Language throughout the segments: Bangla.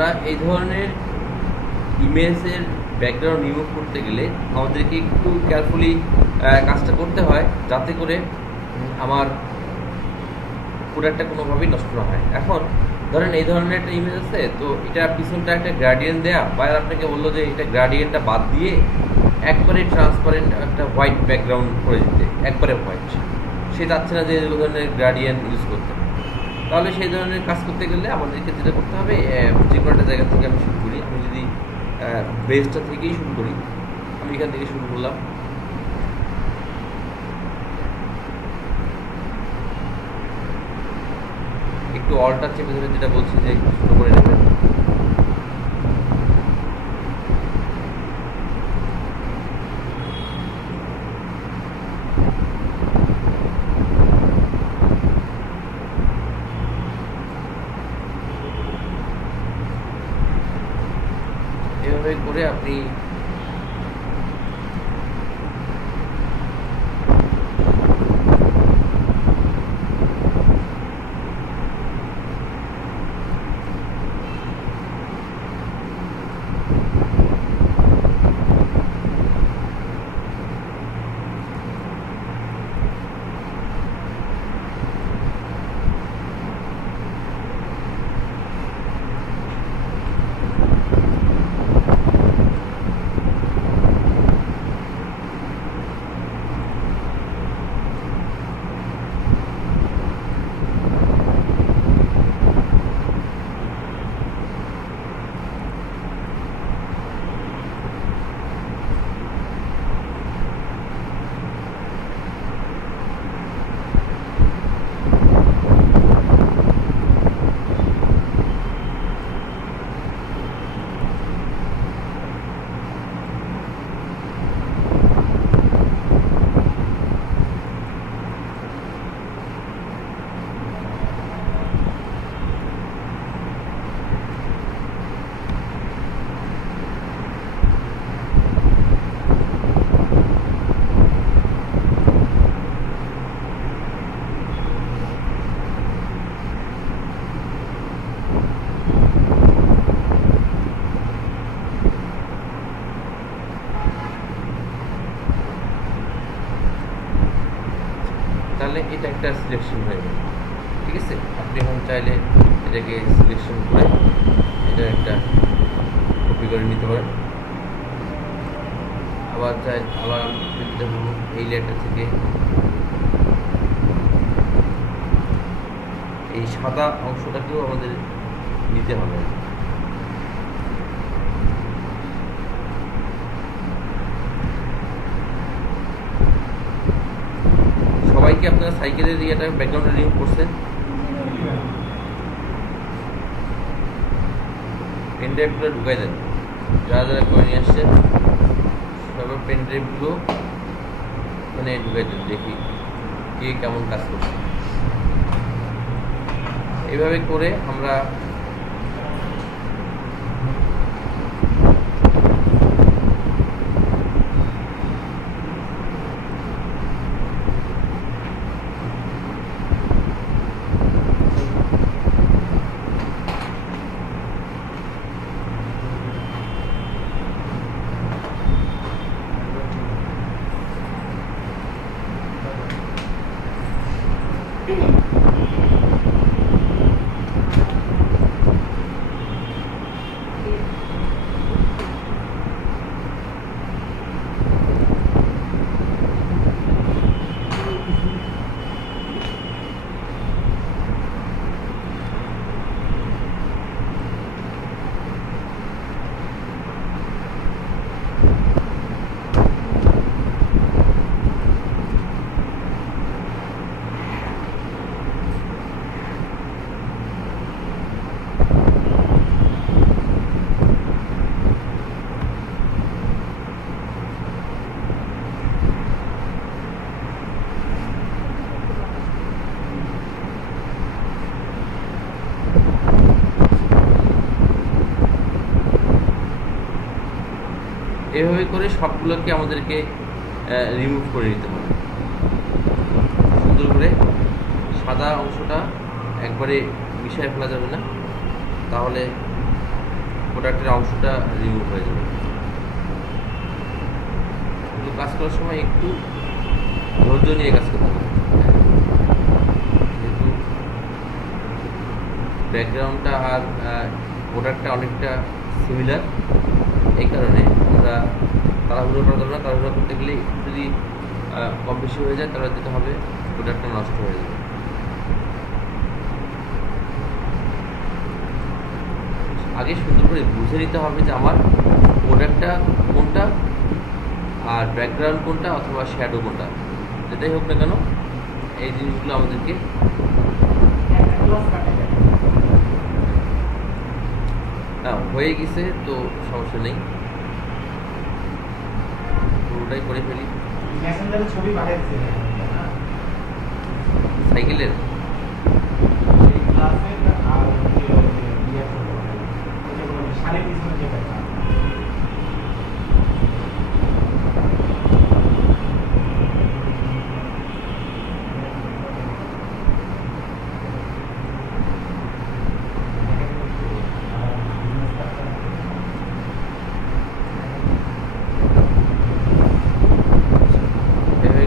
আমরা এই ধরনের ইমেজের ব্যাকগ্রাউন্ড রিমুভ করতে গেলে আমাদেরকে একটু কেয়ারফুলি কাজটা করতে হয়, যাতে করে আমার প্রোডাক্টটা কোনোভাবেই নষ্ট না হয়। এখন ধরেন এই ধরনের একটা ইমেজ আছে, তো এটা পিছনটা একটা গ্রেডিয়েন্ট দেয়া, বাইরে আপনাকে বললো যে এটা গ্রেডিয়েন্টটা বাদ দিয়ে একবারে ট্রান্সপারেন্ট একটা হোয়াইট ব্যাকগ্রাউন্ড করে দিতে, একবারে হোয়াইট। সে চাচ্ছে না যে এই ধরনের গ্রেডিয়েন্ট ইউজ করতে। তাহলে সেই ধরনের কাজ করতে গেলে আমাদেরকে যেটা করতে হবে, যে কোনো একটা জায়গা থেকে আমি শুরু করি। আমি যদি বেসটা থেকেই শুরু করি, আমি এখান থেকে শুরু করলাম। একটু অলটা চেপে ধরে যেটা বলছি যে একটু ছোটো করে নেবেন। এভাবে করে আপনি তাহলে এটা একটা সিলেকশন হয়ে গেল। ঠিক আছে, আপনি এখন চাইলে এটাকে সিলেকশন করে এটা একটা কপি করে নিতে পারেন। আবার আমি যেটা বলবো, এই লেয়ারটা থেকে এই সাদা অংশটাকেও আমাদের নিতে হবে। সবাইকে আপনারা সাইকেলের ইয়েটা ব্যাকগ্রাউন্ডে রিমুভ করছেন, পেন ড্রাইভগুলো ঢুকাই দেন। যারা যারা করে নিয়ে আসছেন সবাই পেন ড্রাইভগুলো মানে ঢুকাই দেন, দেখি কে কেমন কাজ করছে। এভাবে করে আমরা এভাবে করে সবগুলোকে আমাদেরকে রিমুভ করে নিতে হবে। সুন্দর করে সাদা অংশটা একবারে মিশিয়ে ফেলা যাবে না, তাহলে প্রোডাক্টের অংশটা রিমুভ হয়ে যাবে। কিন্তু কাজ করার সময় একটু ধৈর্য নিয়ে কাজ করতে হবে, যেহেতু ব্যাকগ্রাউন্ডটা আর প্রোডাক্টটা অনেকটা সিমিলার। এই কারণে আমরা তাড়াহুড়ো করা যাবে না। তাড়াহুড়ো করতে গেলে যদি কম বেশি হয়ে যায় তাহলে যেটা হবে প্রোডাক্টটা নষ্ট হয়ে যাবে। আগে সুন্দর করে বুঝে নিতে হবে যে আমার প্রোডাক্টটা কোনটা আর ব্যাকগ্রাউন্ড কোনটা অথবা শ্যাডো কোনটা, যেটাই হোক না কেন এই জিনিসগুলো আমাদেরকে হয়ে গেছে তো সমস্যা নেই, পুরোটাই করে ফেলি। ছবি পাঠাচ্ছি সাইকেলের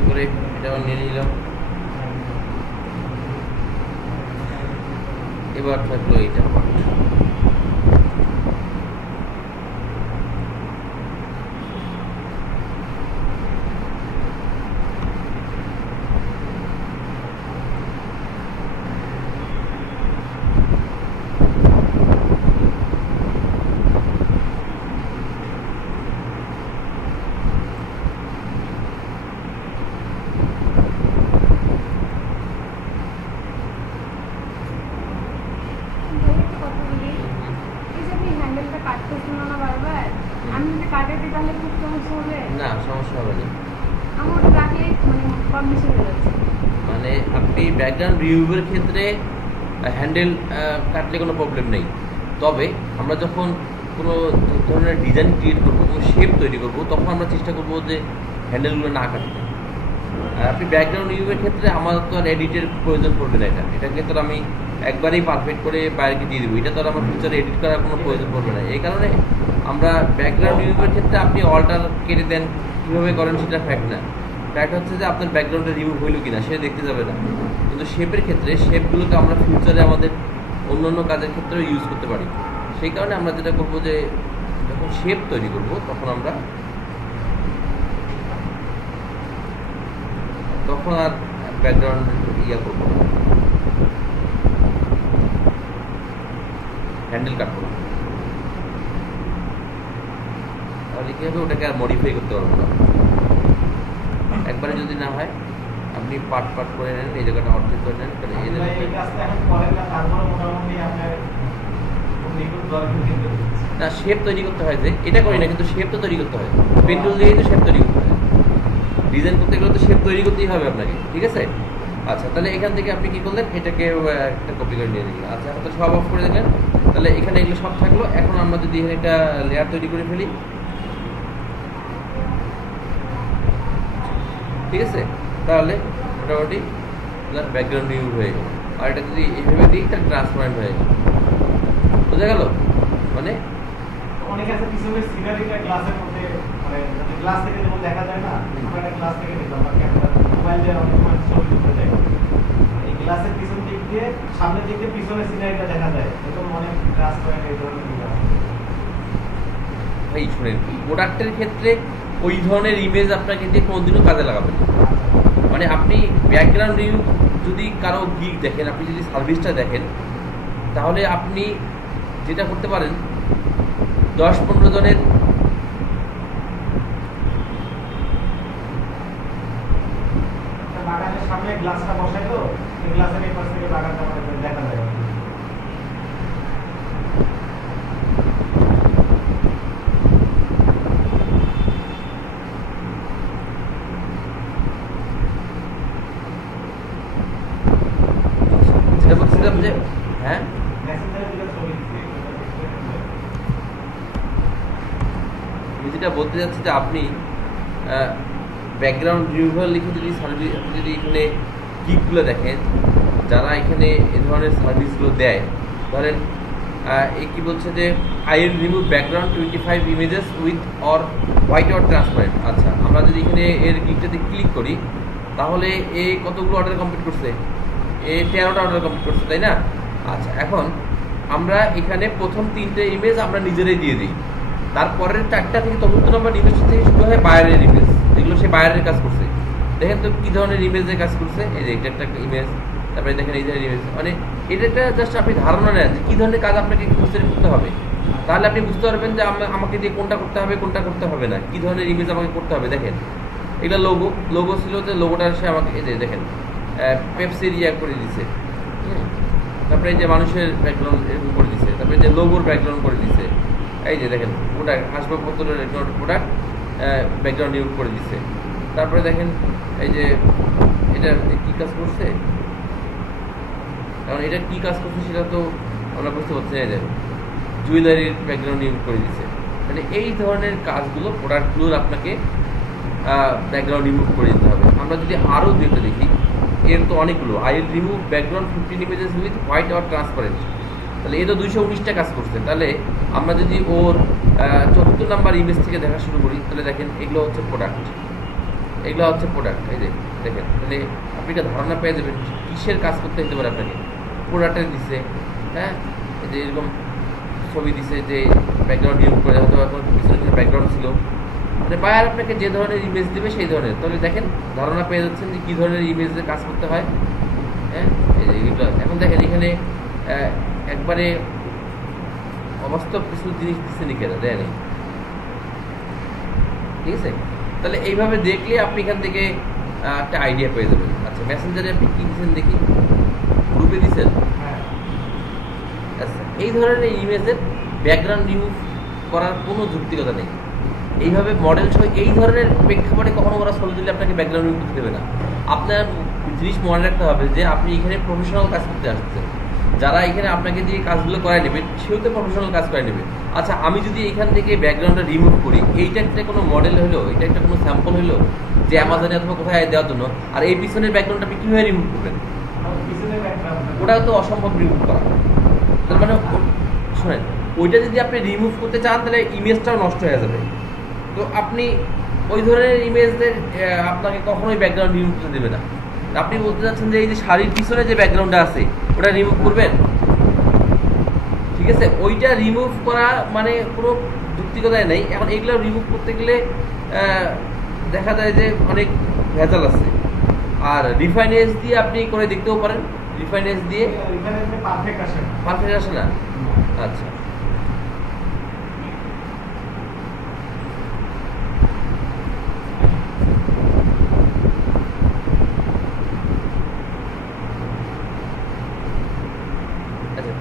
করে এটাও নিয়ে নিলাম। এবার থাকলো এইটা না, সমস্যা হবে না। মানে আপনি ব্যাকগ্রাউন্ড রিমুভের ক্ষেত্রে হ্যান্ডেল কাটলে কোনো প্রবলেম নেই, তবে আমরা যখন কোনো ধরনের ডিজাইন ক্রিয়েট করবো, কোনো শেপ তৈরি করবো, তখন আমরা চেষ্টা করবো যে হ্যান্ডেলগুলো না কাটতে। আর আপনি ব্যাকগ্রাউন্ড রিমুভের ক্ষেত্রে আমার তো আর এডিটের প্রয়োজন পড়বে না। এটাকে তো আমি একবারেই পারফেক্ট করে বাইরে দিয়ে দেবো, এটা তো আর আমার ফিউচারে এডিট করার কোনো প্রয়োজন পড়বে না। এই কারণে আমরা ব্যাকগ্রাউন্ড রিমুভের ক্ষেত্রে আপনি অল্টার কেটে দেন কীভাবে করেন সেটা ফ্যাক্ট না। ফ্যাক্ট হচ্ছে যে আপনার ব্যাকগ্রাউন্ডে রিমুভ হইল কিনা সে দেখতে যাবে না। কিন্তু শেপের ক্ষেত্রে শেপগুলোকে আমরা ফিউচারে আমাদের অন্যান্য কাজের ক্ষেত্রেও ইউজ করতে পারি। সেই কারণে আমরা যেটা করবো যে যখন শেপ তৈরি করব তখন আর ব্যাকগ্রাউন্ড করবো না, হ্যান্ডেল কাটবো না। তাহলে কী হবে, ওটাকে আর মডিফাই করতে পারবো না। একবারে যদি না হয় আপনি পার্ট পার্ট করে নেন, এই জায়গাটা অর্ধেক করে নেন। না, শেপ তৈরি করতে হয় যে এটা করি না, কিন্তু শেপ তো তৈরি করতে হয়। পেন টুল দিয়েই তো শেপ তৈরি করতে হয়। ডিজাইন করতে গেলে তো শেপ তৈরি করতেই হবে আপনাকে, ঠিক আছে? আচ্ছা, তাহলে এখান থেকে আপনি কি করলেন, এটাকে একটা কপি করে নিয়ে নিলেন। আচ্ছা, এখন তো সব অফ করে দিলেন। তাহলে এখানে এগুলো সব থাকলো। এখন আমরা যদি এখানে একটা লেয়ার তৈরি করে ফেলি, ঠিক আছে? তাহলে মোটামুটি ব্যাকগ্রাউন্ড রিমুভ হয়ে গেল। আর এটা যদি এইভাবে দিই তাহলে ট্রান্সপারেন্ট হয়ে গেল। বোঝা গেল? মানে অনেক আছে পিছনে সিনারিটা গ্লাসের মধ্যে, মানে গ্লাস থেকে যেমন দেখা যায় না, আমরা একটা গ্লাস থেকে দেখলাম বা ক্যামেরা মোবাইল দিয়ে অনেক সময় ছবি তুলতে যায়। এই গ্লাসের পিছন দিক দিয়ে সামনের দিক দিয়ে পিছনে সিনারিটা দেখা যায়। এরকম অনেক ট্রান্সপারেন্ট এই ধরনের ভাই শুনেন, প্রোডাক্টের ক্ষেত্রে ওই ধরনের ইমেজ আপনাকে দিয়ে কোনোদিনও কাজে লাগাবেন না। মানে আপনি ব্যাকগ্রাউন্ড রিভিউ যদি কারো গিগ দেখেন, আপনি যদি সার্ভিসটা দেখেন, তাহলে আপনি যেটা করতে পারেন 10-15 জনের বাগানের সামনে গ্লাসটা বসাই, তো এই গ্লাসের এই পাশ থেকে বাগানটা দেখা যায়। হ্যাঁ, যেটা বলতে যাচ্ছি যে আপনি ব্যাকগ্রাউন্ড রিমুভাল লিখে যদি সার্ভিস, আপনি যদি এখানে গিগগুলো দেখেন, যারা এখানে এ ধরনের সার্ভিসগুলো দেয়, ধরেন এ কি বলছে যে I will remove background 25 images with or white or transparent. আচ্ছা, আমরা যদি এখানে এর গিকটাতে ক্লিক করি তাহলে এ কতগুলো অর্ডার কমপ্লিট করছে? এ 13টা অর্ডার কমপ্লিট করছে, তাই না? আচ্ছা, এখন আমরা এখানে প্রথম 3টে ইমেজ আমরা নিজেরাই দিয়ে দিই, তারপরের 4টা থেকে 4th নম্বর ইমেজ থেকে শুরু হয় বাইরের ইমেজ, এগুলো সে বাইরের কাজ করছে। দেখেন তো কী ধরনের ইমেজের কাজ করছে। এই যে এটা একটা ইমেজ, তারপরে দেখেন এই ধরনের ইমেজ, মানে এটা একটা জাস্ট আপনি ধারণা নেন যে কী ধরনের কাজ আপনাকে কনসিডার করতে হবে, তাহলে আপনি বুঝতে পারবেন যে আমাকে দিয়ে কোনটা করতে হবে কোনটা করতে হবে না, কী ধরনের ইমেজ আমাকে করতে হবে। দেখেন এগুলো লোগো ছিল, যে লোগোটা সে আমাকে এই যে দেখেন পেপসির ইয়া করে দিছে, তারপরে এই যে মানুষের ব্যাকগ্রাউন্ড এরকম করে দিছে, তারপরে যে লোগোর ব্যাকগ্রাউন্ড করে দিছে, এই যে দেখেন প্রোডাক্ট আসবাবপত্রের প্রোডাক্ট ব্যাকগ্রাউন্ড ইউজ করে দিছে। তারপরে দেখেন এই যে এটা কী কাজ করছে, কারণ এটা কী কাজ করছে সেটা তো আমরা বুঝতে পারছি না। এই যে জুয়েলারির ব্যাকগ্রাউন্ড ইউজ করে দিছে, মানে এই ধরনের কাজগুলো প্রোডাক্টগুলোর আপনাকে ব্যাকগ্রাউন্ড রিমুভ করে দিতে হবে। আমরা যদি আরও দুটো দেখি, এর তো অনেকগুলো। I will remove background 15 images with white or transparent, তাহলে এটা 219টা কাজ করছে। তাহলে আমরা যদি ওর 4th নাম্বার ইমেজ থেকে দেখা শুরু করি, তাহলে দেখেন এগুলো হচ্ছে প্রোডাক্ট, এগুলো হচ্ছে প্রোডাক্ট। এই যে দেখেন, তাহলে আপনি একটা ধারণা পেয়ে যাবেন কিসের কাজ করতে হতে পারে আপনাকে। প্রোডাক্টের দিছে, হ্যাঁ, এই যে এরকম ছবি দিছে যে ব্যাকগ্রাউন্ড ইউজ করে, হয়তো এখন পিছনে ব্যাকগ্রাউন্ড ছিল, মানে বায়ার আপনাকে যে ধরনের ইমেজ দেবে সেই ধরনের। তাহলে দেখেন ধারণা পেয়ে যাচ্ছেন যে কী ধরনের ইমেজের কাজ করতে হয়। হ্যাঁ, এই যে এগুলো এখন দেখেন এখানে একবারে অবাস্তব কিছু জিনিস দিচ্ছে নিকেরা দেয়নি, ঠিক আছে? তাহলে এইভাবে দেখলে আপনি এখান থেকে একটা আইডিয়া পেয়ে যাবেন। আচ্ছা, মেসেঞ্জারে আপনি কী দিচ্ছেন দেখি, গ্রুপে দিচ্ছেন। আচ্ছা, এই ধরনের ইমেজের ব্যাকগ্রাউন্ড রিমুভ করার কোনো যুক্তিকতা নেই। এইভাবে মডেল সহ এই ধরনের প্রেক্ষাপটে কখনো ওরা ছবি দিলে আপনাকে ব্যাকগ্রাউন্ড রিমুভ করতে দেবে না। আপনার জিনিস মনে রাখতে হবে যে আপনি এখানে প্রফেশনাল কাজ করতে আসছেন, যারা এখানে আপনাকে দিয়ে কাজগুলো করাই নেবে সেও তো প্রফেশনাল কাজ করে নেবে। আচ্ছা, আমি যদি এখান থেকে ব্যাকগ্রাউন্ডটা রিমুভ করি, এইটা একটা কোনো মডেল হলো, এটা একটা কোনো স্যাম্পল হলো যে অ্যামাজনে অথবা কোথায় দেওয়ার জন্য, আর এই পিছনের ব্যাকগ্রাউন্ডটা আপনি কীভাবে রিমুভ করবেন? ওটাও তো অসম্ভব রিমুভ করা। তার মানে শোনেন, ওইটা যদি আপনি রিমুভ করতে চান তাহলে ইমেজটাও নষ্ট হয়ে যাবে। তো আপনি ওই ধরনের ইমেজদের আপনাকে কখনোই ব্যাকগ্রাউন্ড রিমুভ করতে দেবে না। আপনি বলতে চাচ্ছেন যে এই যে শাড়ির পিছনে যে ব্যাকগ্রাউন্ডটা আছে ওটা রিমুভ করবেন, ঠিক আছে? ওইটা রিমুভ করা মানে কোনো যুক্তিকতায় নেই। এখন এগুলো রিমুভ করতে গেলে দেখা যায় যে অনেক ভেজাল আছে। আর রিফাইন এজ দিয়ে আপনি করে দেখতেও পারেন, রিফাইন এজ দিয়ে পারফেক্ট আসে না। আচ্ছা,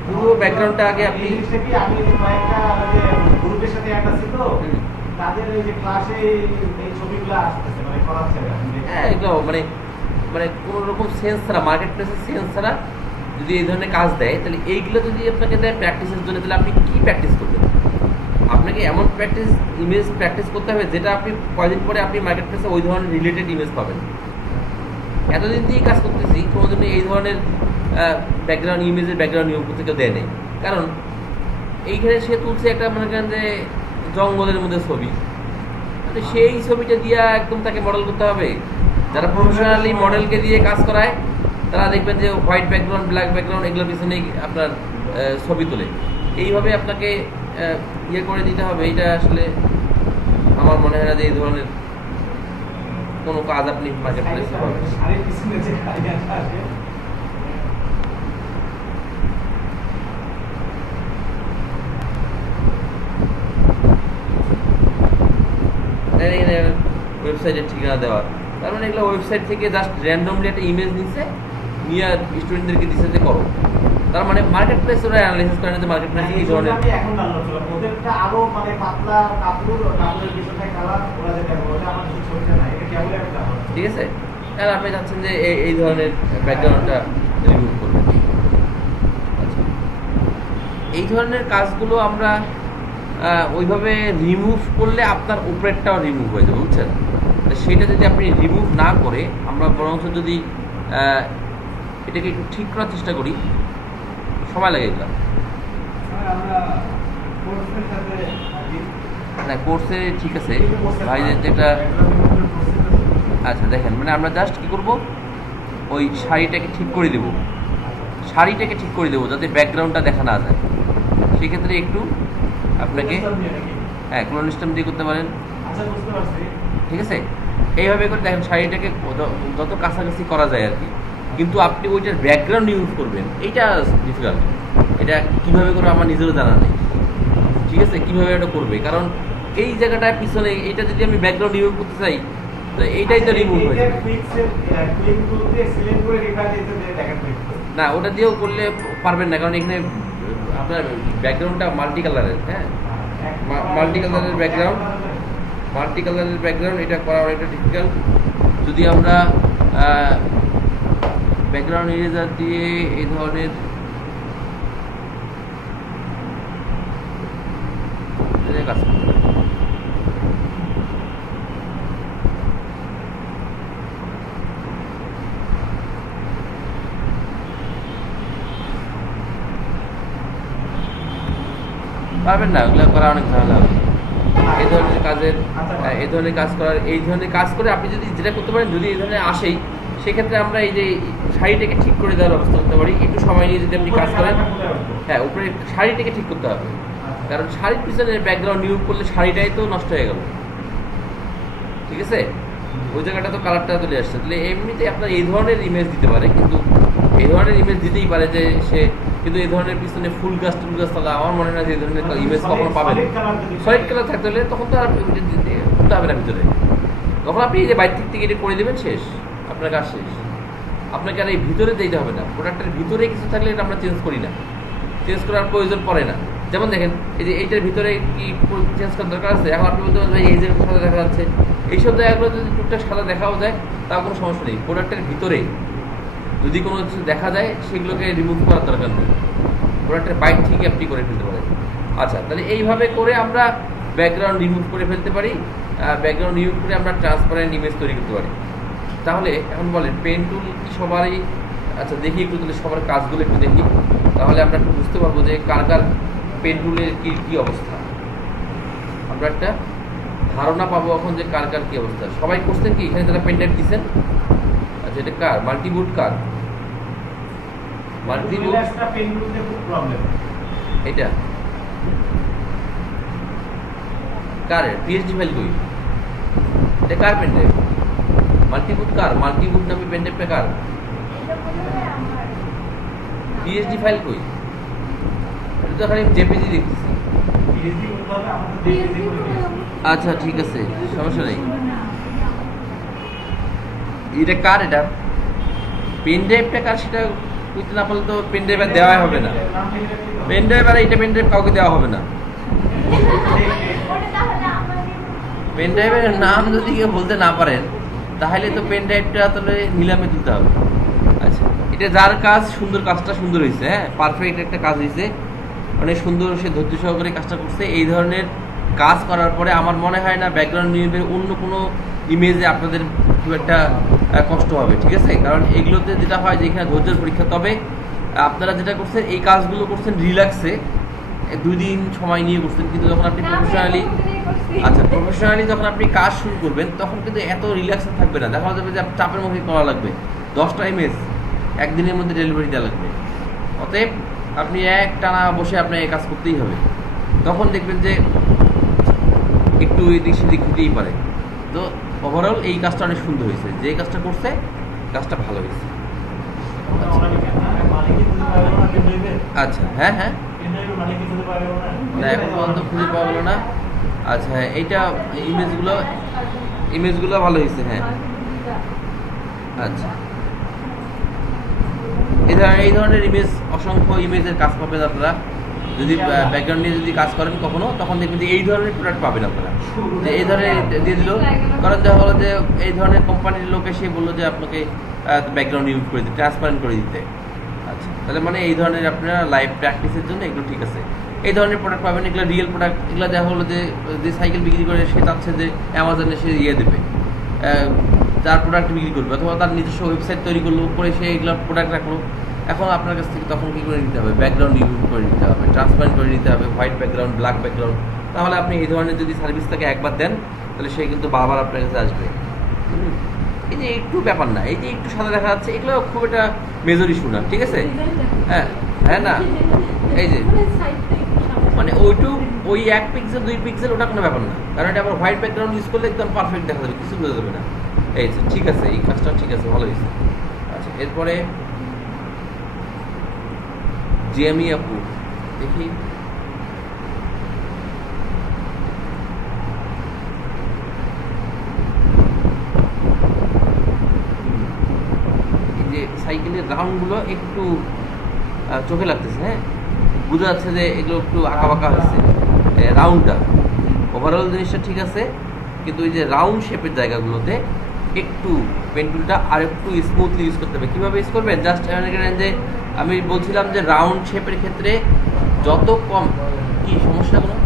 পুরো ব্যাকগ্রাউন্ডটা আগে আপনি আমি কয়েকটা গ্রুপের সাথে অ্যাড আছি তো, তাদের এই যে ক্লাসে এই ছবিগুলো আসতেছে মানে করাচ্ছে। হ্যাঁ, এগুলো মানে মানে কোনো রকম সেন্স ছাড়া, মার্কেট প্লেসের সেন্স ছাড়া যদি এই ধরনের কাজ দেয়, তাহলে এইগুলো যদি আপনাকে দেয় প্র্যাকটিসের জন্য, তাহলে আপনি কী প্র্যাকটিস করবেন? আপনাকে এমন ইমেজ প্র্যাকটিস করতে হবে যেটা আপনি কয়দিন পরে আপনি মার্কেট প্লেসে ওই ধরনের রিলেটেড ইমেজ পাবেন। এতদিন দিয়েই কাজ করতেছি, কোনোদিনই এই ধরনের ব্যাকগ্রাউন্ড ইমেজের ব্যাকগ্রাউন্ড নিয়োগ করতে কেউ দেয় নেই। কারণ এইখানে সে তুলছে একটা মনে করেন যে জঙ্গলের মধ্যে ছবি, মানে সেই ছবিটা দিয়ে একদম তাকে মডেল করতে হবে। যারা প্রফেশনালি মডেলকে দিয়ে কাজ করায় তারা দেখবেন যে হোয়াইট ব্যাকগ্রাউন্ড, ব্ল্যাক ব্যাকগ্রাউন্ড এগুলোর পিছনেই আপনার ছবি তোলে। এইভাবে আপনাকে ইয়ে করে দিতে হবে। এইটা আসলে আমার মনে হয় না যে এই ধরনের কোনো কাজ আপনি মার্কেট প্লেসে পাবেন। ওয়েবসাইটের ঠিকানা দেওয়া, তার মানে এগুলো ওয়েবসাইট থেকে জাস্ট র্যান্ডমলি একটা ইমেজ নিচ্ছে, নিয়ে স্টুডেন্টদেরকে দিচ্ছে যে করো। তার মানে মার্কেট প্লেস ওরা অ্যানালাইসিস করে না যে মার্কেট প্লেসে কি ধরনের। আমি এখন ডাউনলোড করলাম ওদেরটা আরো মানে পাতলা কাপড়ের পিছনে কালার ওরা যেটা বলে আমার কিছু ছবিটা নাই, এটা কেবল একটা ডাউনলোড, ঠিক আছে? আর আপনি চাচ্ছেন যে এই ধরনের ব্যাকগ্রাউন্ডটা রিমুভ করবেন। আচ্ছা, এই ধরনের কাজগুলো আমরা ওইভাবে রিমুভ করলে আপনার উপরেরটাও রিমুভ হয়ে যাবে, বুঝছেন? সেটা যদি আপনি রিমুভ না করে আমরা বরঞ্চ যদি এটাকে একটু ঠিক করার চেষ্টা করি, সময় লাগে এগুলো। না কোর্সে ঠিক আছে ভাই, যেটা আচ্ছা দেখেন, মানে আমরা জাস্ট কী করবো, ওই শাড়িটাকে ঠিক করে দেবো, শাড়িটাকে ঠিক করে দেবো যাতে ব্যাকগ্রাউন্ডটা দেখা না যায়। সেক্ষেত্রে একটু আপনাকে হ্যাঁ ক্লোন সিস্টেম দিয়ে করতে পারেন, ঠিক আছে। এইভাবে করে দেখেন শাড়িটাকে যত কাছাকাছি করা যায় আর কি, কিন্তু আপনি ওইটার ব্যাকগ্রাউন্ড ইউজ করবেন এইটা ডিফিকাল্ট। এটা কীভাবে করবে আমার নিজেরও জানা নেই, ঠিক আছে, কীভাবে এটা করবে, কারণ এই জায়গাটায় পিছনে এইটা যদি আমি ব্যাকগ্রাউন্ড ইউজ করতে চাই তো এইটাই তো রিমুভ হয়ে যাবে। না ওটা দিয়েও করলে পারবেন না, কারণ এখানে আপনার ব্যাকগ্রাউন্ডটা মাল্টি কালারের, হ্যাঁ মাল্টি কালারের ব্যাকগ্রাউন্ড এটা করা অনেকটা ডিফিকাল্ট। যদি আমরা ব্যাকগ্রাউন্ড ইরেজার দিয়ে এই ধরনের কাজ করতে পারি। পারবেন না, ওগুলো করা অনেক ঝামেলা হবে। এই ধরনের কাজ করে আপনি যদি যেটা করতে পারেন, যদি এই ধরনের আসেই, সেক্ষেত্রে আমরা এই যে শাড়িটাকে ঠিক করে দেওয়ার ব্যবস্থা করতে পারি। একটু সময় নিয়ে যদি আপনি কাজ করেন, হ্যাঁ উপরে শাড়িটাকে ঠিক করতে হবে, কারণ শাড়ির পিছনে ব্যাকগ্রাউন্ড রিমুভ করলে শাড়িটাই তো নষ্ট হয়ে গেল, ঠিক আছে। ওই জায়গাটা তো কালারটা চলে আসছে। তাহলে এমনিতে আপনার এই ধরনের ইমেজ দিতে পারে, কিন্তু এই ধরনের ইমেজ দিতেই পারে যে সে, কিন্তু এই ধরনের পিছনে ফুল গাছ টুল গাছ তাহলে আমার মনে হয় না যে এই ধরনের ইমেজ কখনো পাবেন। সলিড কালার থাকতে হলে তখন তো আর দিতে হবে না ভিতরে, তখন আপনি এই যে বাইরে থেকে এটা করে দেবেন, শেষ, আপনার কাজ শেষ। আপনাকে আর এই ভিতরে দিতে হবে না, প্রোডাক্টের ভিতরে কিছু থাকলে এটা আমরা চেঞ্জ করি না, চেঞ্জ করার প্রয়োজন পড়ে না। যেমন দেখেন এই যে এইটার ভিতরে কি চেঞ্জ করার দরকার আছে, এখন আপনি বলতে পারেন ভাই এই জায়গাটা সাদা দেখা যাচ্ছে, এইসব জায়গাগুলো যদি টুকটাক সাদা দেখাও যায় তাও কোনো সমস্যা নেই। প্রোডাক্টের ভিতরে যদি কোনো কিছু দেখা যায় সেগুলোকে রিমুভ করার দরকার নেই, প্রোডাক্টের বাইক থেকে আপনি করে ফেলতে পারেন। আচ্ছা, তাহলে এইভাবে করে আমরা ব্যাকগ্রাউন্ড রিমুভ করে ফেলতে পারি, ব্যাকগ্রাউন্ড রিমুভ করে আমরা ট্রান্সপারেন্ট ইমেজ তৈরি করতে পারি। তাহলে এখন বলেন পেন টুল কি সবারই, আচ্ছা দেখি একটু, তাহলে সবার কাজগুলো একটু দেখি, তাহলে আমরা একটু বুঝতে পারবো যে কার কার পেন টুলের কী অবস্থা, আমরা একটা ধারণা পাবো এখন যে কার কার কী অবস্থা। সবাই করছেন কি এখানে যারা পেন টাইপ দিচ্ছেন? আচ্ছা এটা কার মাল্টিবুট, কার মাল্টিবুট, এটা কার পিএইচডি ফাইল কই, এটা কার পেন টাইপ? মাল্টিবুট কার, মাল্টিবুট নামে পেন টাইপটা কার? পিএইচডি ফাইল কই? এটা তো খালি জেপিজি দেখতেছি। আচ্ছা ঠিক আছে, সমস্যা নেই। এটা কার, এটা পেন ড্রাইভটা কার সেটা বুঝতে না পারলে তো পেন ড্রাইভ দেওয়াই হবে না। পেন ড্রাইভ আর এইটা পেন ড্রাইভ কাউকে দেওয়া হবে না। পেন ড্রাইভের নাম যদি কেউ বলতে না পারেন তাহলে তো পেন ড্রাইভটা তাহলে নিলামে তুলতে হবে। আচ্ছা, এটা যার কাজ সুন্দর, কাজটা সুন্দর হয়েছে, হ্যাঁ পারফেক্ট একটা কাজ হয়েছে, অনেক সুন্দর, সে ধৈর্য সহকারে কাজটা করছে। এই ধরনের কাজ করার পরে আমার মনে হয় না ব্যাকগ্রাউন্ড নিউজের অন্য কোনো ইমেজে আপনাদের খুব একটা কষ্ট হবে, ঠিক আছে। কারণ এগুলোতে যেটা হয় যে এখানে ধৈর্যের পরীক্ষা। তবে আপনারা যেটা করছেন এই কাজগুলো করছেন রিল্যাক্সে, 2 দিন সময় নিয়ে করছেন, কিন্তু যখন আপনি প্রফেশনালি যখন আপনি কাজ শুরু করবেন তখন কিন্তু এত রিল্যাক্সে থাকবে না। দেখা যাবে যে চাপের মুখে করা লাগবে, 10টা ইমেজ একদিনের মধ্যে ডেলিভারি দেওয়া লাগবে। অতএব আপনি এক টানা বসে আপনার এই কাজ করতেই হবে, তখন দেখবেন যে একটু এদিক সেদিক হতেই পারে। তো ওভারঅল এই কাজটা অনেক সুন্দর হয়েছে, যে কাজটা করছে কাজটা ভালো হয়েছে। আচ্ছা হ্যাঁ হ্যাঁ, না এখন পর্যন্ত খুঁজে পাওয়া গেল না। আচ্ছা এইটা ইমেজগুলো ভালো হয়েছে, হ্যাঁ। আচ্ছা এই ধরনের ইমেজ, অসংখ্য ইমেজের কাজ পাবেন আপনারা যদি ব্যাকগ্রাউন্ড নিয়ে যদি কাজ করেন কখনো, তখন দেখবেন যে এই ধরনের প্রোডাক্ট পাবেন আপনারা, যে এই ধরনের দিয়ে দিল। কারণ দেখা হলো যে এই ধরনের কোম্পানির লোক এসে বললো যে আপনাকে ব্যাকগ্রাউন্ড ইউজ করে দিতে, ট্রান্সপারেন্ট করে দিতে। আচ্ছা, তাহলে মানে এই ধরনের আপনারা লাইভ প্র্যাকটিসের জন্য এগুলো ঠিক আছে। এই ধরনের প্রোডাক্ট পাবেন, এগুলো রিয়েল প্রোডাক্ট। এগুলো দেখা হলো যে সাইকেল বিক্রি করে সে চাচ্ছে যে অ্যামাজনে সে দেবে, তার প্রোডাক্ট বিক্রি করবে, অথবা তার নিজস্ব ওয়েবসাইট তৈরি করলো, করে সে এগুলো প্রোডাক্ট রাখলো, এখন আপনার কাছ থেকে তখন কী করে নিতে হবে, ব্যাকগ্রাউন্ড রিমুভ করে নিতে হবে, ট্রান্সপারেন্ট করে নিতে হবে, হোয়াইট ব্যাকগ্রাউন্ড, ব্ল্যাক ব্যাকগ্রাউন্ড। তাহলে আপনি এই ধরনের যদি সার্ভিস তাকে একবার দেন তাহলে সে কিন্তু বারবার আপনার কাছে আসবে। এই যে একটু ব্যাপার না, এই যে একটু সাদা দেখা যাচ্ছে, এগুলো খুব একটা মেজর ইস্যু না, ঠিক আছে? হ্যাঁ হ্যাঁ, না এই যে মানে ওই 1 পিক্সেল 2 পিক্সেল ওটা কোনো ব্যাপার না, কারণ এটা আবার হোয়াইট ব্যাকগ্রাউন্ড ইউজ করলে একদম পারফেক্ট দেখা যাবে, কিছু বোঝা যাবে না। এই যে ঠিক আছে, এই কাজটা ঠিক আছে, ভালো হয়েছে। আচ্ছা, এরপরে জিএমই আপু দেখি, এই যে সাইকেলের রাউন্ডগুলো একটু চোখে লাগতেছে, হ্যাঁ বোঝা যাচ্ছে যে এগুলো একটু আঁকা বাঁকা হয়েছে রাউন্ডটা। ওভারঅল জিনিসটা ঠিক আছে, কিন্তু ওই যে রাউন্ড শেপের জায়গাগুলোতে একটু পেন্টুলটা আর একটু স্মুথলি ইউজ করতে হবে। কীভাবে ইউজ করবেন, জাস্ট যে আমি বলছিলাম যে রাউন্ড শেপের ক্ষেত্রে যত কম, কি সমস্যা কোনো,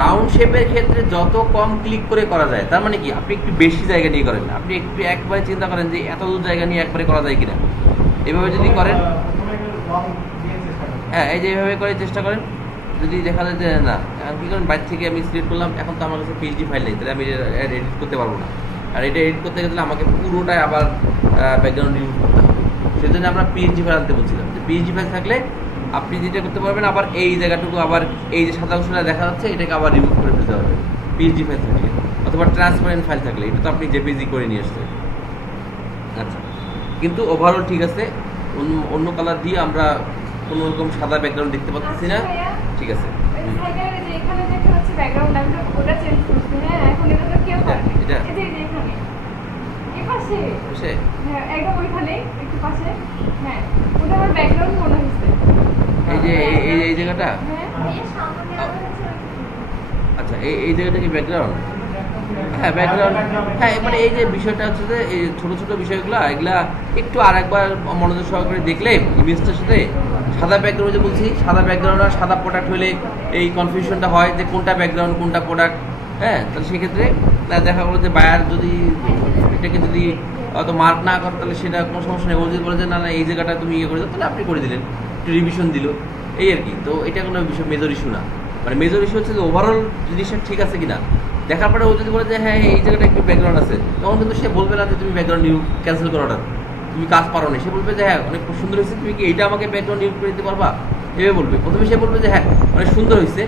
রাউন্ড শেপের ক্ষেত্রে যত কম ক্লিক করে করা যায়, তার মানে কি আপনি একটু বেশি জায়গা নিয়ে করেন না, আপনি একটু একবারে চিন্তা করেন যে এত দূর জায়গা নিয়ে একবারে করা যায় কিনা, এভাবে যদি করেন, হ্যাঁ এই যে এইভাবে করে চেষ্টা করেন, যদি দেখা যায় যে না, এখন কী করেন, বাইরে থেকে আমি সিলেক্ট করলাম, এখন তো আমার কাছে পিএইচডি ফাইল নেই, তাহলে আমি এডিট করতে পারবো না, আর এটা এডিট করতে গেলে আমাকে পুরোটাই আবার ব্যাকগ্রাউন্ড রিমুভ করতে হবে। সেই জন্য আমরা পিএইচডি ফাইল আনতে বলছিলাম, যে পিএইচডি ফাইল থাকলে আপনি যেটা করতে পারবেন, আবার এই জায়গাটুকু আবার এই যে সাদা অংশটা দেখা যাচ্ছে এটাকে আবার রিমুভ করে ফেলতে হবে পিএইচডি ফাইল থাকলে, অথবা ট্রান্সপারেন্ট ফাইল থাকলে, এটা তো আপনি জেপিজি করে নিয়ে আসছেন। আচ্ছা, কিন্তু ওভারঅল ঠিক আছে, অন্য কালার দিয়ে আমরা কোনো রকম সাদা ব্যাকগ্রাউন্ড দেখতে পাচ্ছি না, ঠিক আছে। এই জায়গাটা, আচ্ছা এই জায়গাটা কি ব্যাকগ্রাউন্ড? হ্যাঁ ব্যাকগ্রাউন্ড, হ্যাঁ মানে এই যে বিষয়টা হচ্ছে যে এই ছোটো ছোটো বিষয়গুলো, এগুলা একটু আরেকবার মনোযোগ সহকারে দেখলে ইমেজটার সাথে সাদা ব্যাকগ্রাউন্ড, যে বলছি সাদা ব্যাকগ্রাউন্ড আর সাদা প্রোডাক্ট হলে এই কনফিউশনটা হয় যে কোনটা ব্যাকগ্রাউন্ড কোনটা প্রোডাক্ট। হ্যাঁ, তাহলে সেক্ষেত্রে দেখা গেলো যে বায়ার যদি এটাকে যদি অত মার্ক না করে তাহলে সেটা কোনো সমস্যা নেই, ও যদি বলে যে না না এই জায়গাটা তুমি ইয়ে করে দাও, তাহলে আপনি করে দিলেন, একটু রিভিশন দিল, এই আর কি। তো এটা কোনো বিষয় মেজর ইস্যু না, মানে মেজর ইস্যু হচ্ছে যে ওভারঅল জিনিসটা ঠিক আছে কিনা দেখার পরে ও যদি বলে যে হ্যাঁ এই জায়গাটা একটু ব্যাকগ্রাউন্ড আছে, তখন কিন্তু সে বলবে না যে তুমি ব্যাকগ্রাউন্ড নিউ ক্যান্সেল করো, অর্ডার তুমি কাজ পারো না, সে বলবে যে হ্যাঁ অনেক সুন্দর হয়েছে, তুমি কি এইটা আমাকে ব্যাকগ্রাউন্ড নিউ করে দিতে পারবা, এভাবে বলবে। প্রথমে সে বলবে যে হ্যাঁ অনেক সুন্দর হয়েছে,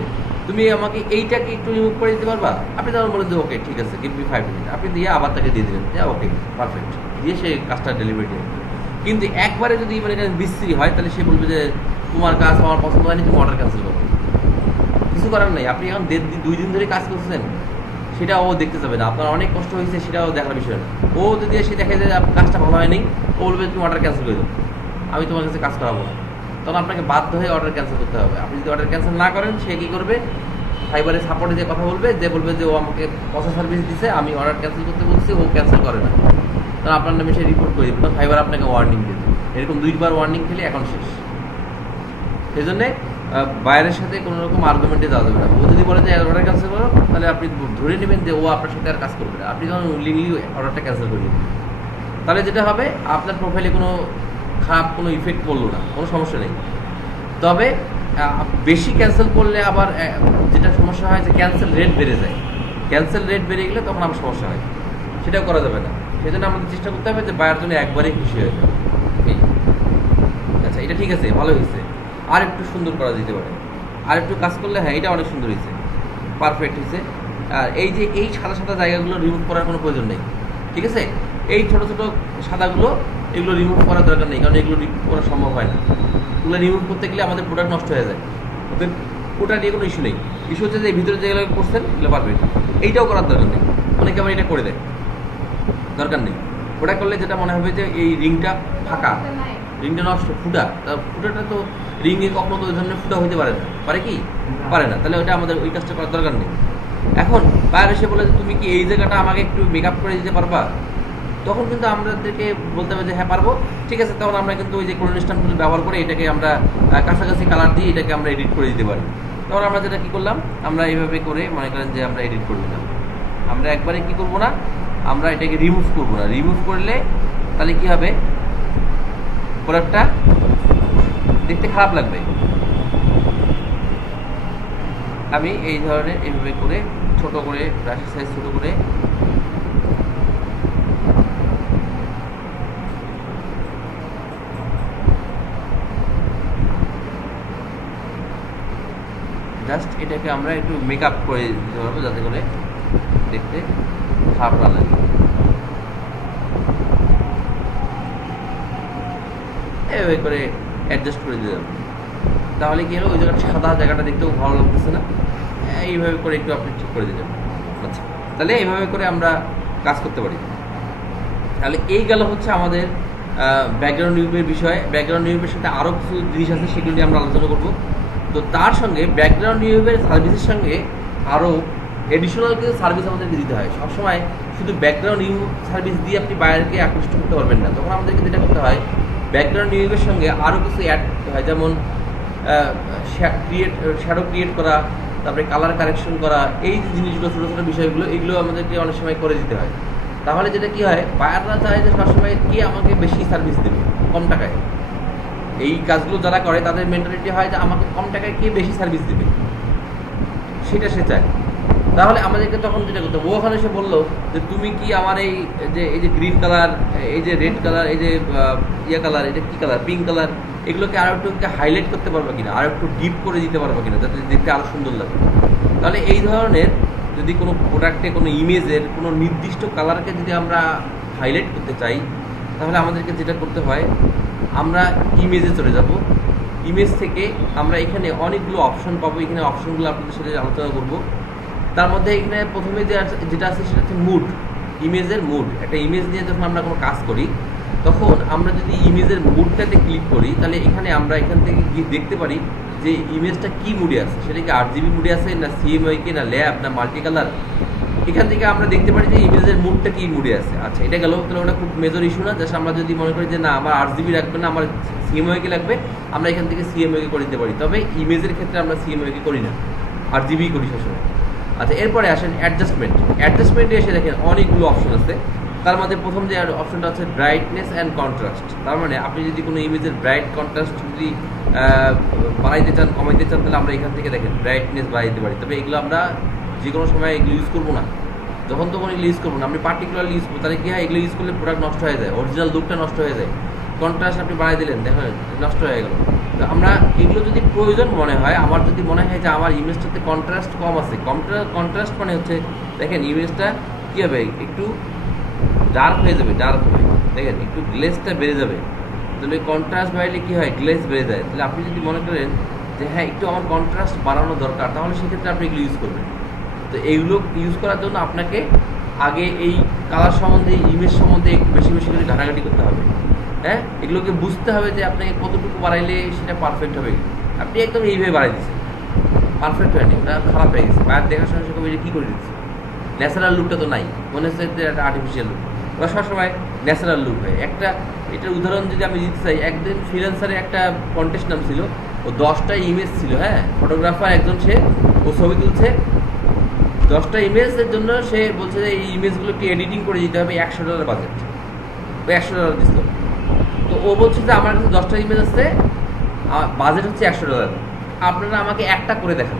তুমি আমাকে এইটাকে একটু রিমুভ করে দিতে পারবা, আপনি তখন বলেন যে ওকে ঠিক আছে, গিভ মি 5 মিনিট, আপনি দিয়ে আবার তাকে দিয়ে দিলেন যে ওকে পারফেক্ট, দিয়ে সে কাজটা ডেলিভারি দেবে। কিন্তু একবারে যদি মানে বিশ্রী হয় তাহলে সে বলবে যে তোমার কাজ আমার পছন্দ হয়নি, তুমি অর্ডার ক্যান্সেল করো। কিছু করার নেই, আপনি এখন 2 দিন ধরে কাজ করছেন, সেটা ও দেখতে যাবে না, আপনার অনেক কষ্ট হয়েছে সেটাও দেখার বিষয় না। ও যদি এসে দেখে যে কাজটা ভালো হয়নি, ও বলবে তুমি অর্ডার ক্যান্সেল করে দাও, আমি তোমার কাছে কাজ করাবো না, তখন আপনাকে বাধ্য হয়ে অর্ডার ক্যান্সেল করতে হবে। আপনি যদি অর্ডার ক্যান্সেল না করেন, সে কী করবে, ফাইবারে সাপোর্টে যে কথা বলবে, যে বলবে যে ও আমাকে পয়সা সার্ভিস দিচ্ছে, আমি অর্ডার ক্যান্সেল করতে বলছি, ও ক্যান্সেল করে না, তখন আপনার নামে সে রিপোর্ট করে দেবে, ফাইবার আপনাকে ওয়ার্নিং দেবে। এরকম 2বার ওয়ার্নিং খেলে এখন শেষ। সেই জন্যে বাইরের সাথে কোনো রকম আর্গুমেন্টে যাওয়া যাবে না। ও যদি বলে যে অর্ডার ক্যান্সেল করো, তাহলে আপনি ধরে নেবেন যে ও আপনার সাথে আর কাজ করবে না, আপনি যখন উইলিংলি অর্ডারটা ক্যান্সেল করে দেবেন, তাহলে যেটা হবে আপনার প্রোফাইলে কোনো খারাপ কোনো ইফেক্ট পড়লো না, কোনো সমস্যা নেই। তবে বেশি ক্যান্সেল করলে আবার যেটা সমস্যা হয় যে ক্যান্সেল রেট বেড়ে যায়, ক্যান্সেল রেট বেড়ে গেলে তখন আবার সমস্যা হয়, সেটাও করা যাবে না। সেই জন্য আমাদের চেষ্টা করতে হবে যে বায়ার জন্য একবারেই খুশি হয়ে যাবে। এই আচ্ছা, এটা ঠিক আছে, ভালো হয়েছে, আর একটু সুন্দর করা যেতে পারে, আর একটু কাজ করলে হ্যাঁ এটা অনেক সুন্দর হয়েছে, পারফেক্ট হয়েছে। আর এই যে এই সাদা সাদা জায়গাগুলো রিমুভ করার কোনো প্রয়োজন নেই, ঠিক আছে? এই ছোটো ছোটো সাদাগুলো এগুলো রিমুভ করার দরকার নেই, কারণ এগুলো রিমুভ করা সম্ভব হয় না। এগুলো রিমুভ করতে গেলে আমাদের প্রোডাক্ট নষ্ট হয়ে যায়, ওদের ওটা নিয়ে কোনো ইস্যু নেই। ইস্যু হচ্ছে যে এই ভিতরে যেগুলো করছেন এগুলো পারফেক্ট, এইটাও করার দরকার নেই, অনেকে আবার এটা করে দেয়, দরকার নেই। ওটা করলে যেটা মনে হবে যে এই রিংটা ফাঁকা, রিংটা নষ্ট, ফুটাটা তো রিংয়ে কখনো তো ওই ধরনের ফুটা হতে পারে না, পারে কি পারে না, তাহলে ওইটা আমাদের ওই কাজটা করার দরকার নেই। এখন বাইরে এসে বলে যে তুমি কি এই জায়গাটা আমাকে একটু মেকআপ করে দিতে পারবা, তখন কিন্তু আমাদেরকে বলতে হবে যে হ্যাঁ পারবো, ঠিক আছে। তখন আমরা কিন্তু ওই যে কোঅর্ডিনেশন টুল ব্যবহার করে এটাকে আমরা কাছাকাছি কালার দিয়ে এটাকে আমরা এডিট করে দিতে পারি। তখন আমরা যেটা কী করলাম, আমরা এইভাবে করে মনে করেন যে আমরা এডিট করে দিলাম, আমরা একবারে কী করবো না, আমরা এটাকে রিমুভ করবো না। রিমুভ করলে তাহলে কী হবে, প্রোডাক্টটা দেখতে খারাপ লাগবে। আমি এই ধরনের এইভাবে করে ছোট করে ব্রাশের সাইজ ছোট করে জাস্ট এটাকে আমরা একটু মেকআপ করে দিতে পারবো যাতে করে দেখতে খারাপ না লাগে। এভাবে করে অ্যাডজাস্ট করে দিতে হবে, তাহলে কি হলো ওই জায়গাটা সাদা জায়গাটা দেখতেও ভালো লাগতেছে না। এইভাবে করে একটু আপনি ঠিক করে দিতে। আচ্ছা, তাহলে এইভাবে করে আমরা কাজ করতে পারি। তাহলে এই গেল হচ্ছে আমাদের ব্যাকগ্রাউন্ড নিউমের বিষয়। ব্যাকগ্রাউন্ড নিউমের সাথে আরও কিছু জিনিস আছে, সেগুলো নিয়ে আমরা আলোচনা করবো। তো তার সঙ্গে ব্যাকগ্রাউন্ড নিউমের সার্ভিসের সঙ্গে আরও এডিশনাল কিছু সার্ভিস আমাদেরকে দিতে হয়। সবসময় শুধু ব্যাকগ্রাউন্ড নিউ সার্ভিস দিয়ে আপনি বাইরেকে আকৃষ্ট করতে পারবেন না। তখন আমাদেরকে যেটা করতে হয়, ব্যাকগ্রাউন্ড নিউমের সঙ্গে আরও কিছু অ্যাড করতে হয়, যেমন শ্যাডো ক্রিয়েট করা, তারপরে কালার কারেকশন করা, এই যে জিনিসগুলো ছোটো ছোটো বিষয়গুলো, এগুলো আমাদেরকে অনেক সময় করে দিতে হয়। তাহলে যেটা কি হয়, বায়াররা চায় যে সবসময় কে আমাকে বেশি সার্ভিস দেবে কম টাকায়। এই কাজগুলো যারা করে তাদের মেন্টালিটি হয় যে আমাকে কম টাকায় কে বেশি সার্ভিস দেবে, সেটা সে চায়। তাহলে আমাদেরকে তখন যেটা করতে হবে, ওখানে সে বললো যে তুমি কি আমার এই যে গ্রিন কালার, এই যে রেড কালার, এই যে ইয়া কালার, এটা কী কালার, পিঙ্ক কালার, এগুলোকে আরও একটু হাইলাইট করতে পারবো কিনা, আরও একটু ডিপ করে দিতে পারবো কিনা, যাতে দেখতে আরও সুন্দর লাগে। তাহলে এই ধরনের যদি কোনো প্রোডাক্টে কোনো ইমেজের কোনো নির্দিষ্ট কালারকে যদি আমরা হাইলাইট করতে চাই, তাহলে আমাদেরকে যেটা করতে হয়, আমরা ইমেজে চলে যাব। ইমেজ থেকে আমরা এখানে অনেকগুলো অপশন পাবো। এখানে অপশনগুলো আপনাদের সাথে আলোচনা করবো। তার মধ্যে এখানে প্রথমে যেটা আছে সেটা হচ্ছে মুড, ইমেজের মুড। একটা ইমেজ নিয়ে যখন আমরা কোনো কাজ করি, তখন আমরা যদি ইমেজের মুডটাতে ক্লিক করি, তাহলে আমরা এখান থেকে গিয়ে দেখতে পারি যে ইমেজটা কী মুডে আছে। সেটা কি RGB মুডে আছে, না CMYK, না ল্যাব, না মাল্টি কালার। এখান থেকে আমরা দেখতে পারি যে ইমেজের মুডটা কী মুডে আছে। আচ্ছা, এটা গেল। তাহলে ওটা খুব মেজর ইস্যু না। জাস্ট আমরা যদি মনে করি যে না আমার RGB লাগবে না, আমার CMYK লাগবে, আমরা এখান থেকে CMYK করে দিতে পারি। তবে ইমেজের ক্ষেত্রে আমরা CMYK করি না, RGB করি সবসময়। আচ্ছা, এরপরে আসেন অ্যাডজাস্টমেন্ট। অ্যাডজাস্টমেন্টে এসে দেখেন অনেকগুলো অপশন আছে। তার মধ্যে প্রথম যে অপশনটা হচ্ছে ব্রাইটনেস অ্যান্ড কন্ট্রাস্ট। তার মানে আপনি যদি কোনো ইমেজের ব্রাইট কন্ট্রাস্ট যদি বাড়াইতে চান, কমাইতে চান, তাহলে আমরা এখান থেকে দেখেন ব্রাইটনেস বাড়াইতে পারি। তবে এগুলো আমরা যে কোনো সময় এগুলো ইউজ করবো না, যখন তখন এগুলো ইউজ করবো না। আপনি পার্টিকুলারলি ইউজ করবো, তাহলে কি হয়, এগুলো ইউজ করলে প্রোডাক্ট নষ্ট হয়ে যায়, অরিজিনাল লুকটা নষ্ট হয়ে যায়। কন্ট্রাস্ট আপনি বাড়াই দিলেন, দেখেন নষ্ট হয়ে গেল। তো আমরা এগুলো যদি প্রয়োজন মনে হয়, আমার যদি মনে হয় যে আমার ইমেজটাতে কন্ট্রাস্ট কম আছে, কন্ট্রাস্ট মানে হচ্ছে দেখেন ইমেজটা কী হবে, একটু ডার্ক হয়ে যাবে, ডার্ক হবে, দেখেন একটু গ্লেজটা বেড়ে যাবে। তাহলে কন্ট্রাস্ট বাড়লে কী হয়, গ্লেজ বেড়ে যায়। তাহলে আপনি যদি মনে করেন যে হ্যাঁ একটু আমার কন্ট্রাস্ট বাড়ানো দরকার, তাহলে সেক্ষেত্রে আপনি এগুলো ইউজ করবেন। তো এইগুলো ইউজ করার জন্য আপনাকে আগে এই কালার সম্বন্ধে, ইমেজ সম্বন্ধে একটু বেশি বেশি করে ঘাটাঘাটি করতে হবে। হ্যাঁ, এগুলোকে বুঝতে হবে যে আপনাকে কতটুকু বাড়াইলে সেটা পারফেক্ট হবে। আপনি একদম এইভাবে বাড়াই দিচ্ছেন, পারফেক্ট হয়নি, ওটা খারাপ হয়ে গেছে। বাইরে দেখার সঙ্গে সঙ্গে কী করে দিচ্ছে, ন্যাচারাল লুকটা তো নাই, মনে হচ্ছে যে একটা আর্টিফিশিয়াল লুক। ওরা সবসময় ন্যাচারাল লুক হয়। এটার উদাহরণ যদি আমি দিতে চাই, একদিন ফ্রিল্যান্সারে একটা কন্টেস্ট নাম ছিল, ও 10টা ইমেজ ছিল। হ্যাঁ, ফটোগ্রাফার একজন, ও ছবি তুলছে 10টা ইমেজের জন্য। সে বলছে যে এই ইমেজগুলোকে এডিটিং করে দিতে হবে $100 বাজেট, ও $100 দিছিল। তো ও বলছে যে আমার কাছে 10টা ইমেজ আছে, বাজেট হচ্ছে $100, আপনারা আমাকে একটা করে দেখান।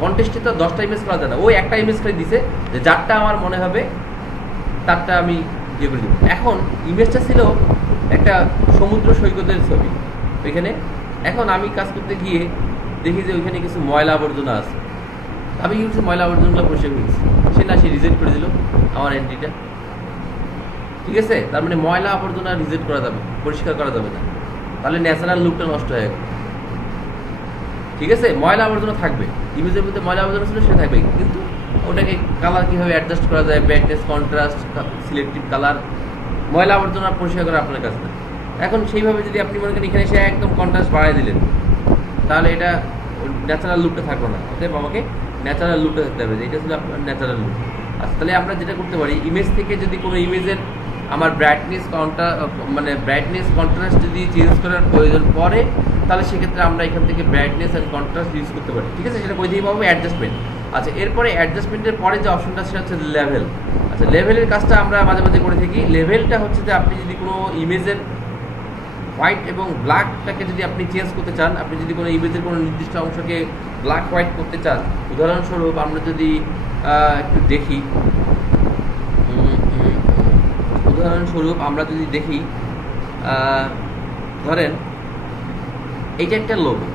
কন্টেস্টে তো 10টা ইমেজ করা যায় না, ও একটা ইমেজ করে দিছে যে যারটা আমার মনে হবে তারটা আমি ইয়ে করে দেবো। এখন ইমেজটা ছিল একটা সমুদ্র সৈকতের ছবি ওইখানে। এখন আমি কাজ করতে গিয়ে দেখি যে ওইখানে কিছু ময়লা আবর্জনা আছে। আমি কি ময়লা আবর্জনাগুলো পরিষ্কার করেছি, সে রিজেক্ট করে দিল আমার এন্ট্রিটা। ঠিক আছে, তার মানে ময়লা আবর্জনা রিজেক্ট করা যাবে, পরিষ্কার করা যাবে না, তাহলে ন্যাচারাল লুকটা নষ্ট হয়ে গেল। ঠিক আছে, ময়লা আবর্জনা থাকবে, ইমেজের মধ্যে ময়লা আবর্জনা ছিল সেটা থাকবে, কিন্তু ওটাকে কালার কীভাবে অ্যাডজাস্ট করা যায়, ব্রাইটনেস, কন্ট্রাস্ট, সিলেক্টিভ কালার, ময়লা আবর্জনা পরিষ্কার করা আপনার কাছে না। এখন সেইভাবে যদি আপনি মনে করেন এখানে এসে একদম কন্ট্রাস্ট বাড়াই দিলেন, তাহলে এটা ন্যাচারাল লুকটা থাকলো না। অতএব আমাকে ন্যাচারাল লুকটা থাকতে হবে, যে এটা ছিল আপনার ন্যাচারাল লুক। আচ্ছা, তাহলে আমরা যেটা করতে পারি, ইমেজ থেকে যদি কোনো ইমেজের আমার ব্রাইটনেস কন্ট্রাস্ট যদি চেঞ্জ করার প্রয়োজন পড়ে, তাহলে সেক্ষেত্রে আমরা এখান থেকে ব্রাইটনেস অ্যান্ড কন্ট্রাস্ট ইউজ করতে পারি। ঠিক আছে, সেটা কই দিয়েই পাবো, অ্যাডজাস্টমেন্ট। আচ্ছা, এরপরে অ্যাডজাস্টমেন্টের পরে যে অপশনটা সেটা হচ্ছে লেভেল। আচ্ছা, লেভেলের কাজটা আমরা মাঝে মাঝে করে থাকি। লেভেলটা হচ্ছে যে আপনি যদি কোনো ইমেজের হোয়াইট এবং ব্ল্যাকটাকে যদি আপনি চেঞ্জ করতে চান, আপনি যদি কোনো ইমেজের কোনো নির্দিষ্ট অংশকে ব্ল্যাক হোয়াইট করতে চান, উদাহরণস্বরূপ আমরা যদি একটু দেখি, উদাহরণস্বরূপ আমরা যদি দেখি, ধরেন এইটা একটা লোগো,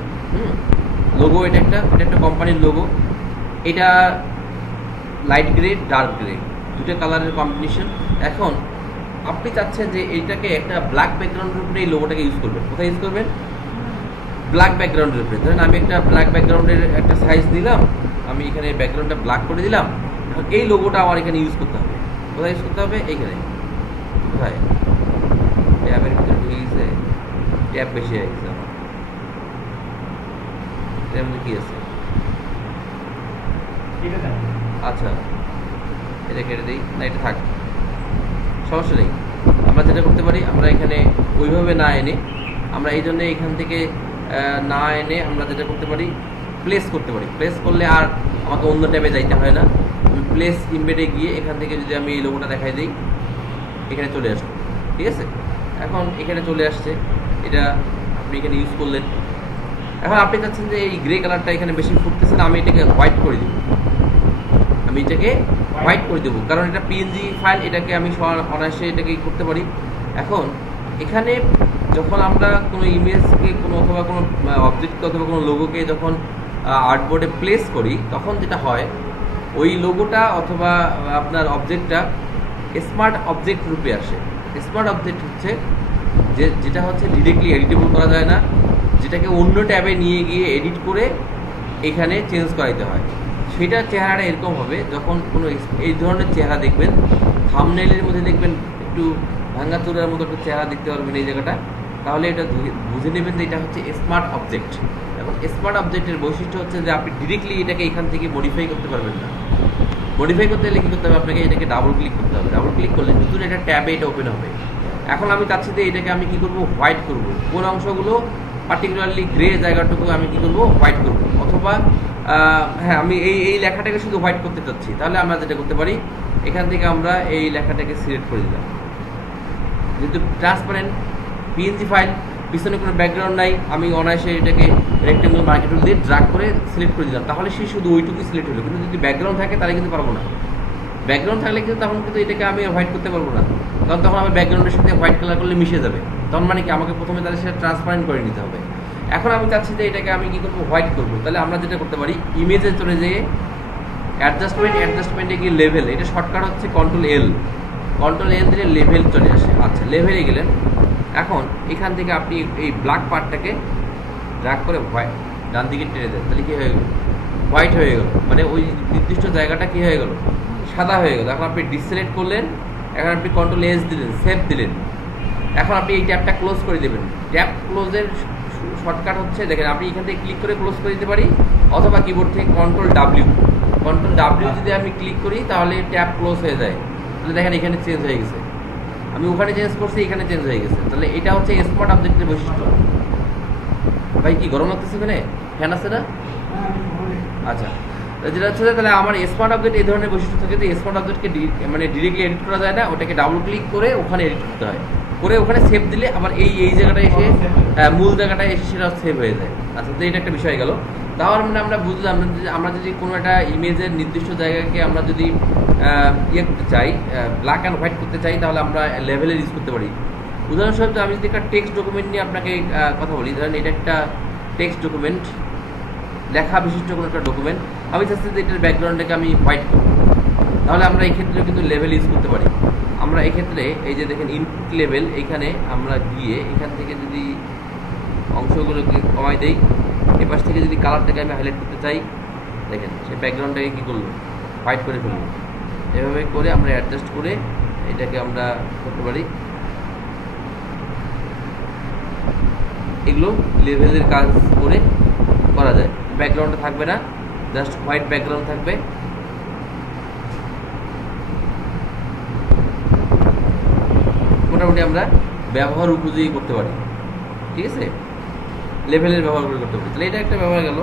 লোগো, এটা একটা কোম্পানির লোগো, এটা লাইট গ্রে ডার্ক গ্রে দুটো কালারের কম্বিনেশন। এখন আপনি চাচ্ছেন যে এইটাকে একটা ব্ল্যাক ব্যাকগ্রাউন্ডের উপরে এই লোগোটাকে ইউজ করবেন। কোথায় ইউজ করবেন? ব্ল্যাক ব্যাকগ্রাউন্ডের উপরে। ধরেন আমি একটা ব্ল্যাক ব্যাকগ্রাউন্ডের একটা সাইজ দিলাম, আমি এখানে ব্যাকগ্রাউন্ডটা ব্ল্যাক করে দিলাম। এখন এই লোগোটা আমার এখানে ইউজ করতে হবে। কোথায় ইউজ করতে হবে? এইখানে। কোথায়? ট্যাবের ভিতরে ঢুকে গেছে, ট্যাব বেশি হয়ে গেছে আমার। এর মধ্যে কি আছে? আচ্ছা, এটা কেটে দিই, না এটা থাক, সমস্যা নেই। আমরা যেটা করতে পারি, আমরা এখানে ওইভাবে না এনে, আমরা এই জন্য এখান থেকে না এনে আমরা যেটা করতে পারি, প্লেস করতে পারি। প্লেস করলে আর আমাকে অন্য ট্যাবে যাইতে হয় না। আমি প্লেস ইমবেডে গিয়ে এখান থেকে যদি আমি এই লোগোটা দেখাই দিই, এখানে চলে আসলো। ঠিক আছে, এখন এখানে চলে আসছে, এটা আপনি এখানে ইউজ করলেন। এখন আপনি চাচ্ছেন যে এই গ্রে কালারটা এখানে বেশি ফুটতেছে না, আমি এটাকে হোয়াইট করে দিব। আমি এটাকে হোয়াইট করে দেবো, কারণ এটা পিএনজি ফাইল, এটাকে আমি অনায়াসে এটাকে করতে পারি। এখন এখানে যখন আমরা কোনো ইমেজকে কোনো অথবা কোনো অবজেক্টকে অথবা কোনো লোগোকে যখন আর্টবোর্ডে প্লেস করি, তখন যেটা হয়, ওই লোগোটা অথবা আপনার অবজেক্টটা স্মার্ট অবজেক্ট রূপে আসে। স্মার্ট অবজেক্ট হচ্ছে যেটা হচ্ছে ডিরেক্টলি এডিটেবল করা যায় না, যেটাকে অন্য ট্যাবে নিয়ে গিয়ে এডিট করে এখানে চেঞ্জ করাইতে হয়। সেটার চেহারাটা এরকম হবে, যখন কোনো এই ধরনের চেহারা দেখবেন, থাম্বনেইলের মধ্যে দেখবেন একটু ভাঙ্গাচুরার মতো একটা চেহারা দেখতে পারবেন এই জায়গাটা, তাহলে এটা বুঝে নেবেন যে এটা হচ্ছে স্মার্ট অবজেক্ট। এবং স্মার্ট অবজেক্টের বৈশিষ্ট্য হচ্ছে যে আপনি ডিরেক্টলি এটাকে এখান থেকে মডিফাই করতে পারবেন না। মডিফাই করতে গেলে কী করতে হবে? আপনাকে এটাকে ডাবল ক্লিক করতে হবে। ডাবল ক্লিক করলে নতুন একটা ট্যাবে এটা ওপেন হবে। এখন আমি চাচ্ছি যে এটাকে আমি কী করবো? হোয়াইট করব। কোন অংশগুলো, পার্টিকুলারলি গ্রে জায়গাটুকু আমি কী করবো? হোয়াইট করব। অথবা হ্যাঁ, আমি এই লেখাটাকে শুধু হোয়াইট করতে চাচ্ছি, তাহলে আমরা যেটা করতে পারি, এখান থেকে আমরা এই লেখাটাকে সিলেক্ট করে দিলাম। যেহেতু ট্রান্সপারেন্ট পিএনজি ফাইল, পিছনে কোনো ব্যাকগ্রাউন্ড নাই, আমি অনায়াসে এটাকে রেক্টেঙ্গল মার্কেট টুল দিয়ে ড্রাগ করে সিলেক্ট করে দিলাম, তাহলে সে শুধু ওইটুকুই সিলেক্ট হলো। কিন্তু যদি ব্যাকগ্রাউন্ড থাকে তাহলে কিন্তু পারবো না। ব্যাকগ্রাউন্ড থাকলে কিন্তু তখন কিন্তু এটাকে আমি হোয়াইট করতে পারবো না, কারণ তখন আমার ব্যাকগ্রাউন্ডের সাথে হোয়াইট কালার করলে মিশে যাবে। তখন মানে কি, আমাকে প্রথমে তাহলে সেটা ট্রান্সপারেন্ট করে নিতে হবে। এখন আমি চাচ্ছি যে এটাকে আমি কী করবো? হোয়াইট করবো। তাহলে আমরা যেটা করতে পারি, ইমেজে চলে যেয়ে অ্যাডজাস্টমেন্টে গিয়ে লেভেল, এটা শর্টকাট হচ্ছে কন্ট্রোল এল দিলে লেভেল চলে আসে। আচ্ছা, লেভেলে গেলেন। এখন এখান থেকে আপনি এই ব্ল্যাক পার্টটাকে ড্র্যাগ করে হোয়াইট ডান দিকে টেনে দেন, তাহলে কী হয়ে গেল? হোয়াইট হয়ে গেল, মানে ওই নির্দিষ্ট জায়গাটা কী হয়ে গেল? সাদা হয়ে গেল। এখন আপনি ডিসিলেক্ট করলেন, এখন আপনি কন্ট্রোল এস দিলেন, সেভ দিলেন। এখন আপনি এই ট্যাবটা ক্লোজ করে দেবেন। ট্যাব ক্লোজের শর্টকাট হচ্ছে, দেখেন, আপনি এখান থেকে ক্লিক করে ক্লোজ করে দিতে পারি, অথবা কিবোর্ড থেকে কন্ট্রোল ডাব্লিউ যদি আমি ক্লিক করি, তাহলে ট্যাব ক্লোজ হয়ে যায়। তাহলে দেখেন এখানে চেঞ্জ হয়ে গেছে, আমি ওখানে চেঞ্জ করছি, এখানে চেঞ্জ হয়ে গেছে। তাহলে এটা হচ্ছে স্মার্ট অবজেক্টের বৈশিষ্ট্য। ভাই কি গরম লাগতেছে? এখানে ফ্যান আছে না? আচ্ছা, যেটা হচ্ছে, তাহলে আমার স্মার্ট অবজেক্ট এই ধরনের বৈশিষ্ট্য থাকে যে স্মার্ট অবজেক্টকে মানে ডিরেক্টলি এডিট করা যায় না, ওটাকে ডাবল ক্লিক করে ওখানে এডিট করতে হয়, করে ওখানে সেভ দিলে আবার এই জায়গাটায় এসে মূল জায়গাটায় এসে সেটা সেভ হয়ে যায়। আচ্ছা, তো এটা একটা বিষয় গেল। তাহলে মানে আমরা বুঝলাম যে আমরা যদি কোনো একটা ইমেজের নির্দিষ্ট জায়গাকে আমরা যদি ইয়ে করতে চাই, ব্ল্যাক অ্যান্ড হোয়াইট করতে চাই, তাহলে আমরা লেভেলের ইউজ করতে পারি। উদাহরণস্বরূপ আমি যদি একটা টেক্সট ডকুমেন্ট নিয়ে আপনাকে কথা বলি, ধরেন এটা একটা টেক্সট ডকুমেন্ট, লেখা বিশিষ্ট কোনো একটা ডকুমেন্ট, আমি চাচ্ছি যে এটার ব্যাকগ্রাউন্ডটাকে আমি হোয়াইট করব, তাহলে আমরা এই ক্ষেত্রে কিন্তু লেভেল ইউজ করতে পারি। আমরা এক্ষেত্রে এই যে দেখেন ইনপুট লেভেল, এখানে আমরা গিয়ে এখান থেকে যদি অংশগুলোকে কমাই দেই, এপাশ থেকে যদি কালারটাকে আমি হাইলাইট করতে চাই, দেখেন সেই ব্যাকগ্রাউন্ডটাকে কী করলো? হোয়াইট করে ফেললো। এভাবে করে আমরা অ্যাডজাস্ট করে এটাকে আমরা করতে পারি। এগুলো লেভেলের কাজ করে করা যায়। ব্যাকগ্রাউন্ডটা থাকবে না, জাস্ট হোয়াইট ব্যাকগ্রাউন্ড থাকবে। মোটামুটি আমরা ব্যবহার উপযোগী করতে পারি, ঠিক আছে, লেভেলের ব্যবহার করে করতে পারি। তাহলে এটা একটা ব্যবহার গেল।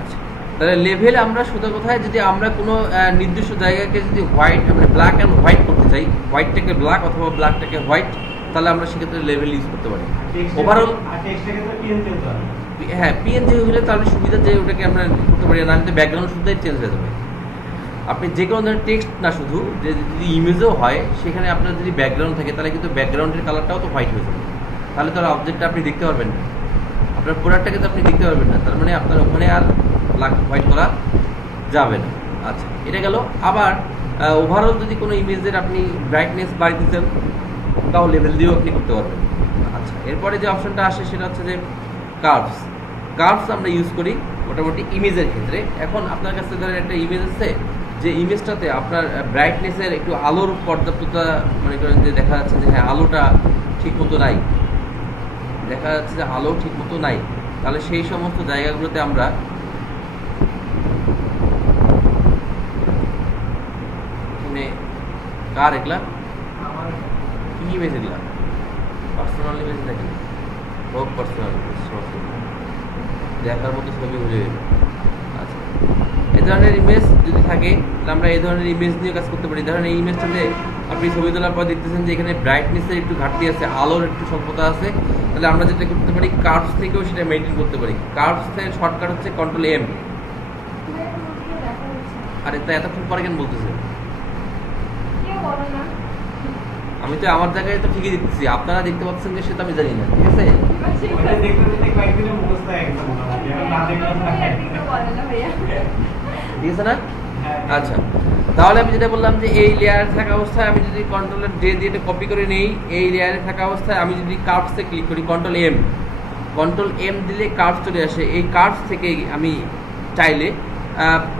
আচ্ছা, তাহলে লেভেল আমরা সোজা কোথায়, যদি আমরা কোনো নির্দিষ্ট জায়গাকে যদি হোয়াইট মানে ব্ল্যাক অ্যান্ড হোয়াইট করতে চাই, হোয়াইটটাকে ব্ল্যাক অথবা ব্ল্যাকটাকে হোয়াইট, তাহলে আমরা সেক্ষেত্রে লেভেল ইউজ করতে পারি। টেক্সট ওভারঅল আর টেক্সটের ক্ষেত্রে পিএনজি হতে হবে। হ্যাঁ, পিএনজি হলে তাহলে সুবিধা যে ওটাকে আমরা করতে পারি না, কিন্তু ব্যাকগ্রাউন্ড শুধুই চেঞ্জ হয়ে যাবে। আপনি যে কোনো ধরনের টেক্সট না, শুধু যে যদি ইমেজও হয় সেখানে আপনার যদি ব্যাকগ্রাউন্ড থাকে তাহলে কিন্তু ব্যাকগ্রাউন্ডের কালারটাও তো হোয়াইট হয়ে যাবে, তাহলে তো অবজেক্টটা আপনি দেখতে পারবেন না, আপনার প্রোডাক্টটাকে তো আপনি দেখতে পারবেন না, তার মানে আপনার ওখানে আর হোয়াইট করা যাবে না। আচ্ছা, এটা গেল। আবার ওভারঅল যদি কোনো ইমেজের আপনি ব্রাইটনেস বাড়িয়ে দিতেন তাও লেভেল দিয়েও আপনি করতে পারবেন। আচ্ছা, এরপরে যে অপশনটা আসে সেটা হচ্ছে যে কার্ভস আমরা ইউজ করি মোটামুটি ইমেজের ক্ষেত্রে। এখন আপনার কাছে ধরেন একটা ইমেজ আছে, যে ইমেজটাতে আপনার ব্রাইটনেসের একটু আলোর পর্যাপ্ততা, মনে করেন যে দেখা যাচ্ছে যে হ্যাঁ আলোটা ঠিক মতো নাই, দেখা যাচ্ছে যে আলো ঠিক মতো নাই, তাহলে সেই সমস্ত জায়গাগুলোতে আমরা এখানে কার এগুলা আমার কি ইমেজ, এগুলা পার্সোনাল ইমেজ নাকি হোক, পার্সোনাল ইমেজ দেখার মতো ছবি হয়ে যাবে। আচ্ছা, এই ধরনের ইমেজ যদি থাকে তাহলে আমরা এই ধরনের ইমেজ নিয়ে কাজ করতে পারি। ধরেন এই ইমেজটাতে আপনি ছবি তোলার পর দেখতেছেন যে এখানে ব্রাইটনেসের একটু ঘাটতি আছে, আলোর একটু স্বল্পতা আছে, তাহলে আমরা যেটা করতে পারি কার্ভস থেকেও সেটা মেনটেন করতে পারি। কার্ভস থেকে শর্টকাট হচ্ছে Ctrl+M। আরে তা এতক্ষণ পরে কেন বলতেছেন? আমি তো আমার জায়গায় তো ঠিকই দেখতেছি, আপনারা দেখতে পাচ্ছেন যে সেটা আমি জানি না, ঠিক আছে? ওইটা দেখতে দেখতে কয়েকদিনের মুখস্থ হয়ে গেছে মোটামুটি, এখন না দেখলে ঠিক আছে না? হ্যাঁ। আচ্ছা, তাহলে আমি যেটা বললাম যে এই লেয়ারে থাকা অবস্থায় আমি যদি Ctrl+J দিয়ে এটা কপি করে নেই, এই লেয়ারে থাকা অবস্থায় আমি যদি কার্ভসে ক্লিক করি Ctrl+M দিলে কার্ভস চলে আসে। এই কার্ভস থেকে আমি চাইলে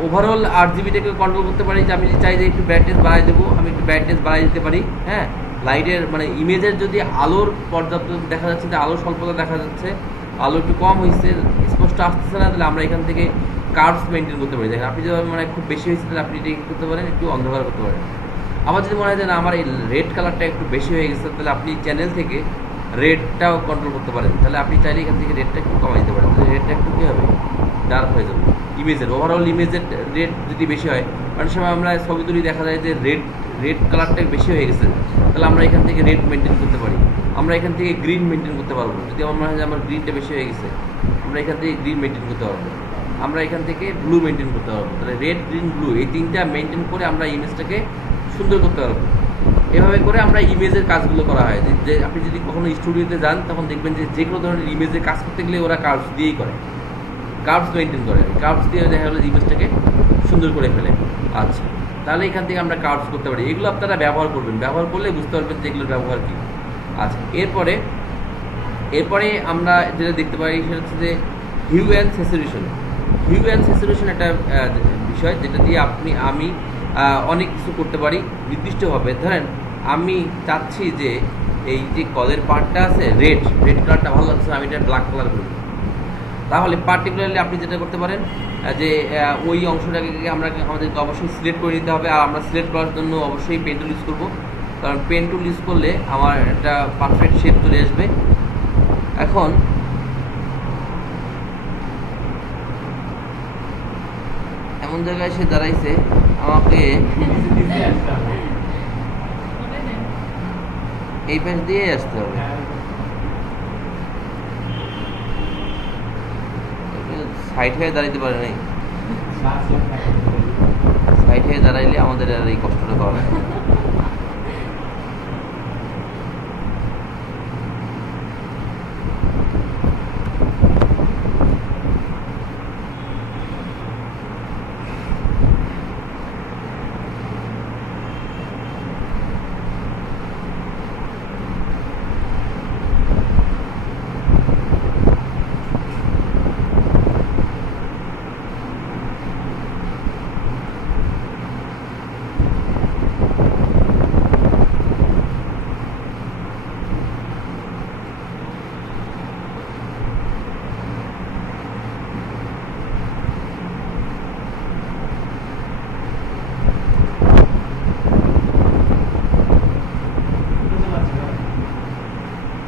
ওভারঅল RGBটাকে কন্ট্রোল করতে পারি, যে আমি যদি চাই যে একটু ব্রাইটনেস বাড়াই দেবো, আমি একটু ব্রাইটনেস বাড়াই দিতে পারি। হ্যাঁ, লাইটের মানে ইমেজের যদি আলোর পর্যাপ্ত দেখা যাচ্ছে যে আলোর স্বল্পতা দেখা যাচ্ছে, আলো একটু কম হয়েছে, স্পষ্ট আসতেছে না, তাহলে আমরা এখান থেকে কার্ভস মেনটেন করতে পারি। দেখেন আপনি যদি মানে খুব বেশি হয়েছে তাহলে আপনি এটা করতে পারেন, একটু অন্ধকার করতে পারেন। আবার যদি মনে হয় যে না আমার এই রেড কালারটা একটু বেশি হয়ে গেছে, তাহলে আপনি চ্যানেল থেকে রেডটাও কন্ট্রোল করতে পারেন, তাহলে আপনি চাইলে এখান থেকে রেডটা একটু কমাই দিতে পারেন, তাহলে রেডটা একটু কী হবে, ডার্ক হয়ে যাবে। ইমেজের ওভারঅল ইমেজের রেড যদি বেশি হয়, অনেক সময় আমরা ছবি তুলি দেখা যায় যে রেড কালারটা বেশি হয়ে গেছে, তাহলে আমরা এখান থেকে রেড মেনটেন করতে পারি। আমরা এখান থেকে গ্রিন মেনটেন করতে পারবো, যদি আমার মনে হয় যে আমার গ্রিনটা বেশি হয়ে গেছে, আমরা এখান থেকে গ্রিন মেনটেন করতে পারবো। আমরা এখান থেকে ব্লু মেনটেন করতে পারবো, তাহলে রেড গ্রিন ব্লু এই তিনটা মেনটেন করে আমরা ইমেজটাকে সুন্দর করতে পারবো। এভাবে করে আমরা ইমেজের কাজগুলো করা হয়। যে আপনি যদি কখনো স্টুডিওতে যান তখন দেখবেন যে যে কোনো ধরনের ইমেজের কাজ করতে গেলে ওরা কার্ভস দিয়েই করে, কার্ভস মেনটেন করে, কার্ভস দিয়ে দেখা গেলো ইমেজটাকে সুন্দর করে ফেলে। আচ্ছা, তাহলে এখান থেকে আমরা কার্ভস করতে পারি। এগুলো আপনারা ব্যবহার করবেন, ব্যবহার করলে বুঝতে পারবেন যে এগুলোর ব্যবহার কী। আচ্ছা, এরপরে আমরা যেটা দেখতে পাই সেটা হচ্ছে যে হিউ অ্যান্ড স্যাচুরেশন একটা বিষয়, যেটা দিয়ে আমি অনেক কিছু করতে পারি নির্দিষ্টভাবে। ধরেন আমি চাচ্ছি যে এই যে কলের পার্টটা আছে রেড কালারটা ভালো লাগছে, আমি এটা ব্ল্যাক কালার করব, তাহলে পার্টিকুলারলি আপনি যেটা করতে পারেন যে ওই অংশটাকে আমাদেরকে অবশ্যই সিলেক্ট করে নিতে হবে। আর আমরা সিলেক্ট করার জন্য অবশ্যই পেন টুল ইউজ করবো, কারণ পেন টুল ইউজ করলে আমার একটা পারফেক্ট শেপ চলে আসবে। এখন এমন জায়গায় সে দাঁড়াইছে, আমাকে নিচে আসতে হবে। এই পাশ দিয়ে আসতে হবে। হ্যাঁ। সাইড হয়ে দাঁড়াইতে পারে নাই, বাস লাগবে। সাইড হয়ে দাঁড়াইলে আমাদের আর এই কষ্টটা করা লাগে না।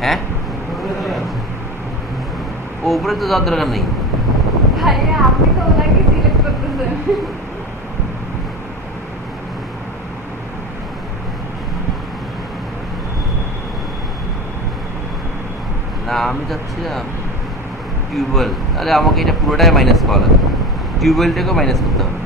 হ্যাঁ, ও উপরে তো যাওয়ার দরকার নেই। ভাইয়া আপনি তো ওনাকে সিলেক্ট করতেছেন। না আমি চাচ্ছিলাম টিউবওয়েল, তাহলে আমাকে এটা পুরোটাই মাইনাস করা লাগবে, টিউবওয়েলটাকেও মাইনাস করতে হবে।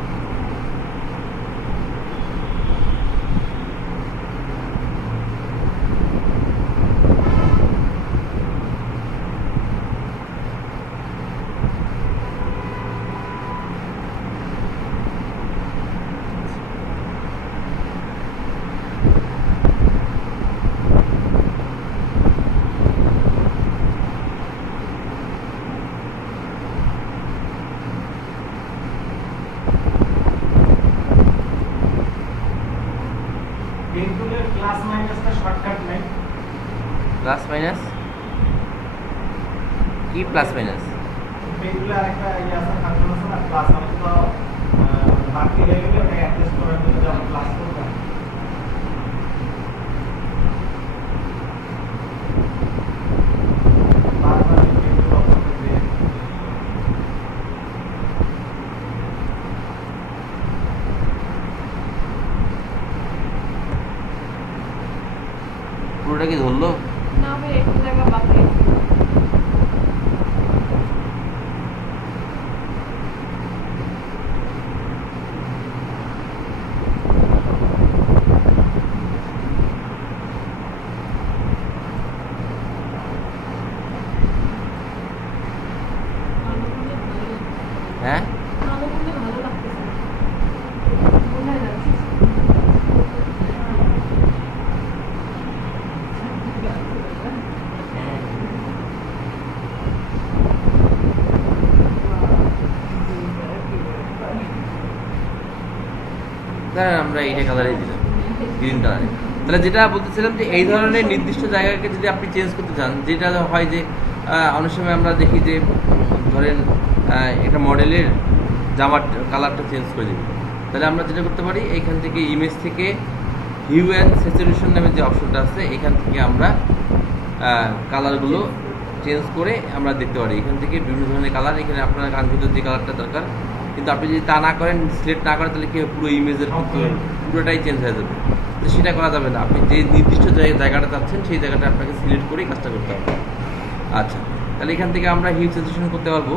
পেন টুলের প্লাস মাইনাসটা শর্টকাট নাই। প্লাস মাইনাস কি? প্লাস মাইনাস পেন টুলে আরেকটা ইয়ে আছে, ফাংশন আছে না, প্লাস মানে তো বাকি হয়ে গেলে ওটা অ্যাডজাস্ট করার জন্য যে আমরা প্লাস করব। বারবার এই পেন টুল অফ করে দিয়ে পুরোটা কি ধরলো? না ভাই একটু জায়গা বাকি আছে। ভালো করলে ভালো লাগবে। হ্যাঁ ভালো করলে ভালো লাগতেছে। মনে হয় না। ধরেন আমরা এইটা কালারেই দিলাম, গ্রিন কালারে। তাহলে যেটা বলতেছিলাম যে এই ধরনের নির্দিষ্ট জায়গাকে যদি আপনি চেঞ্জ করতে চান, যেটা হয় যে অনেক সময় আমরা দেখি যে ধরেন একটা মডেলের জামার কালারটা চেঞ্জ করে দিবি, তাহলে আমরা যেটা করতে পারি এইখান থেকে ইমেজ থেকে হিউ অ্যান্ড স্যাচুরেশন নামে যে অপশনটা আছে এখান থেকে আমরা কালারগুলো চেঞ্জ করে আমরা দেখতে পারি। এখান থেকে বিভিন্ন ধরনের কালার, এখানে আপনার কাঙ্ক্ষিত যে কালারটা দরকার, কিন্তু আপনি যদি তা না করেন, সিলেক্ট না করেন, তাহলে কি হবে, পুরো ইমেজের পুরোটাই চেঞ্জ হয়ে যাবে। তো সেটা করা যাবে না, আপনি যে নির্দিষ্ট জায়গাটা চাচ্ছেন সেই জায়গাটা আপনাকে সিলেক্ট করেই কাজটা করতে হবে। আচ্ছা, তাহলে এখান থেকে আমরা হিউ স্যাচুরেশন করতে পারবো।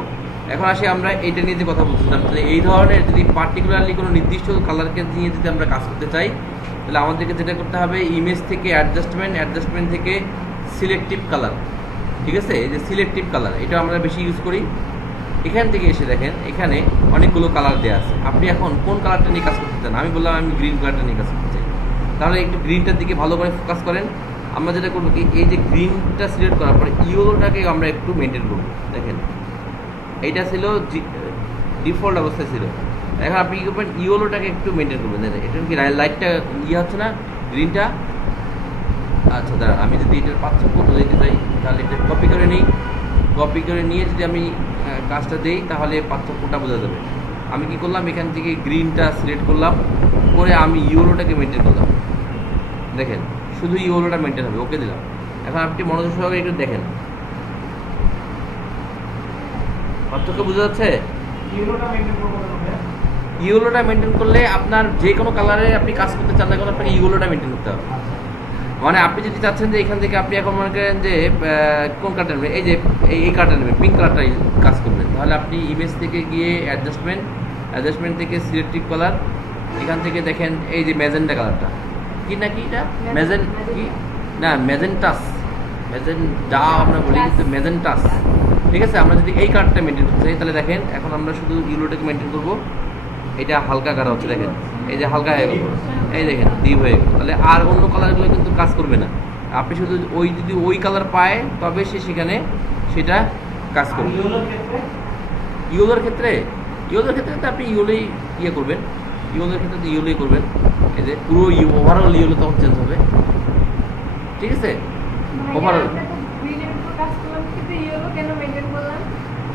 এখন আসি আমরা এইটা নিয়ে যে কথা বলছিলাম, তাহলে এই ধরনের যদি পার্টিকুলারলি কোনো নির্দিষ্ট কালারকে নিয়ে যদি আমরা কাজ করতে চাই, তাহলে আমাদেরকে যেটা করতে হবে, ইমেজ থেকে অ্যাডজাস্টমেন্ট থেকে সিলেক্টিভ কালার, ঠিক আছে? এই যে সিলেক্টিভ কালার, এটা আমরা বেশি ইউজ করি। এখান থেকে এসে দেখেন এখানে অনেকগুলো কালার দেওয়া আছে, আপনি এখন কোন কালারটা নিয়ে কাজ করতে চান? আমি বললাম আমি গ্রিন কালারটা নিয়ে কাজ করতে চাই, তাহলে একটু গ্রিনটার দিকে ভালো করে ফোকাস করেন। আমরা যেটা করবো কি, এই যে গ্রিনটা সিলেক্ট করার পরে ইয়েলোটাকে আমরা একটু মেনটেন করবো। দেখেন এইটা ছিল ডিফল্ট অবস্থায় ছিল, এখন আপনি কী করবেন, ইয়েলোটাকে একটু মেনটেন করবেন। দেখেন এটা কি লাইটটা ইয়ে হচ্ছে না, গ্রিনটা। আচ্ছা দাঁড়ান, আমি যদি এটার পার্থক্য দিতে চাই, তাহলে এটা কপি করে নিই, কপি করে নিয়ে যদি আমি কাজটা দিই, তাহলে পার্থক্যটা বোঝা যাবে। আমি কি করলাম, এখান থেকে গ্রিনটা সিলেক্ট করলাম, করে আমি ইয়েলোটাকে মেনটেন করলাম। দেখেন শুধু ইয়েলোটা মেনটেন হবে, ওকে দিলাম। এখন আপনি মনোযোগ সহকারে একটু দেখেন, পার্থক্য বোঝা যাচ্ছে? ইউরোটা মেইনটেইন করব না। ইয়েলোটা মেনটেন করলে আপনার যে কোনো কালারে আপনি কাজ করতে চান না কেন, আপনাকে ইয়েলোটা মেনটেন করতে হবে। মানে আপনি যদি চাচ্ছেন যে এখান থেকে আপনি এখন মনে করেন যে কোন কালারটা নেবেন, এই যে এই কালারটা নেবেন, পিঙ্ক কালারটাই কাজ করবেন, তাহলে আপনি ইমেজ থেকে গিয়ে অ্যাডজাস্টমেন্ট থেকে সিলেক্টিভ কালার, এখান থেকে দেখেন এই যে ম্যাজেন্টা কালারটা, কি না কি এটা কি না, ম্যাজেন্টাস, যা আমরা বলি, কিন্তু ম্যাজেন্টাস, ঠিক আছে? আমরা যদি এই কালারটা মেনটেন করতে চাই, তাহলে দেখেন এখন আমরা শুধু ইয়েলোটাকে মেনটেন করবো। এটা হালকা কালার হচ্ছে, দেখেন এই যে হালকা হয়ে গেল, এই দেখেন ডিপ হয়ে গেল, তাহলে আর অন্য কালারগুলো কিন্তু কাজ করবে না। আপনি শুধু যদি ওই কালার পায়, তবে সে সেখানে সেটা কাজ করবে। ইয়েলোর ক্ষেত্রে তো আপনি ইয়েলোই ইয়ে করবেন, ইয়েলোর ক্ষেত্রে তো ইয়েলোই করবেন। এই যে পুরো ওভারঅল ইয়েলো তখন চেঞ্জ হবে, ঠিক আছে? ওভারঅল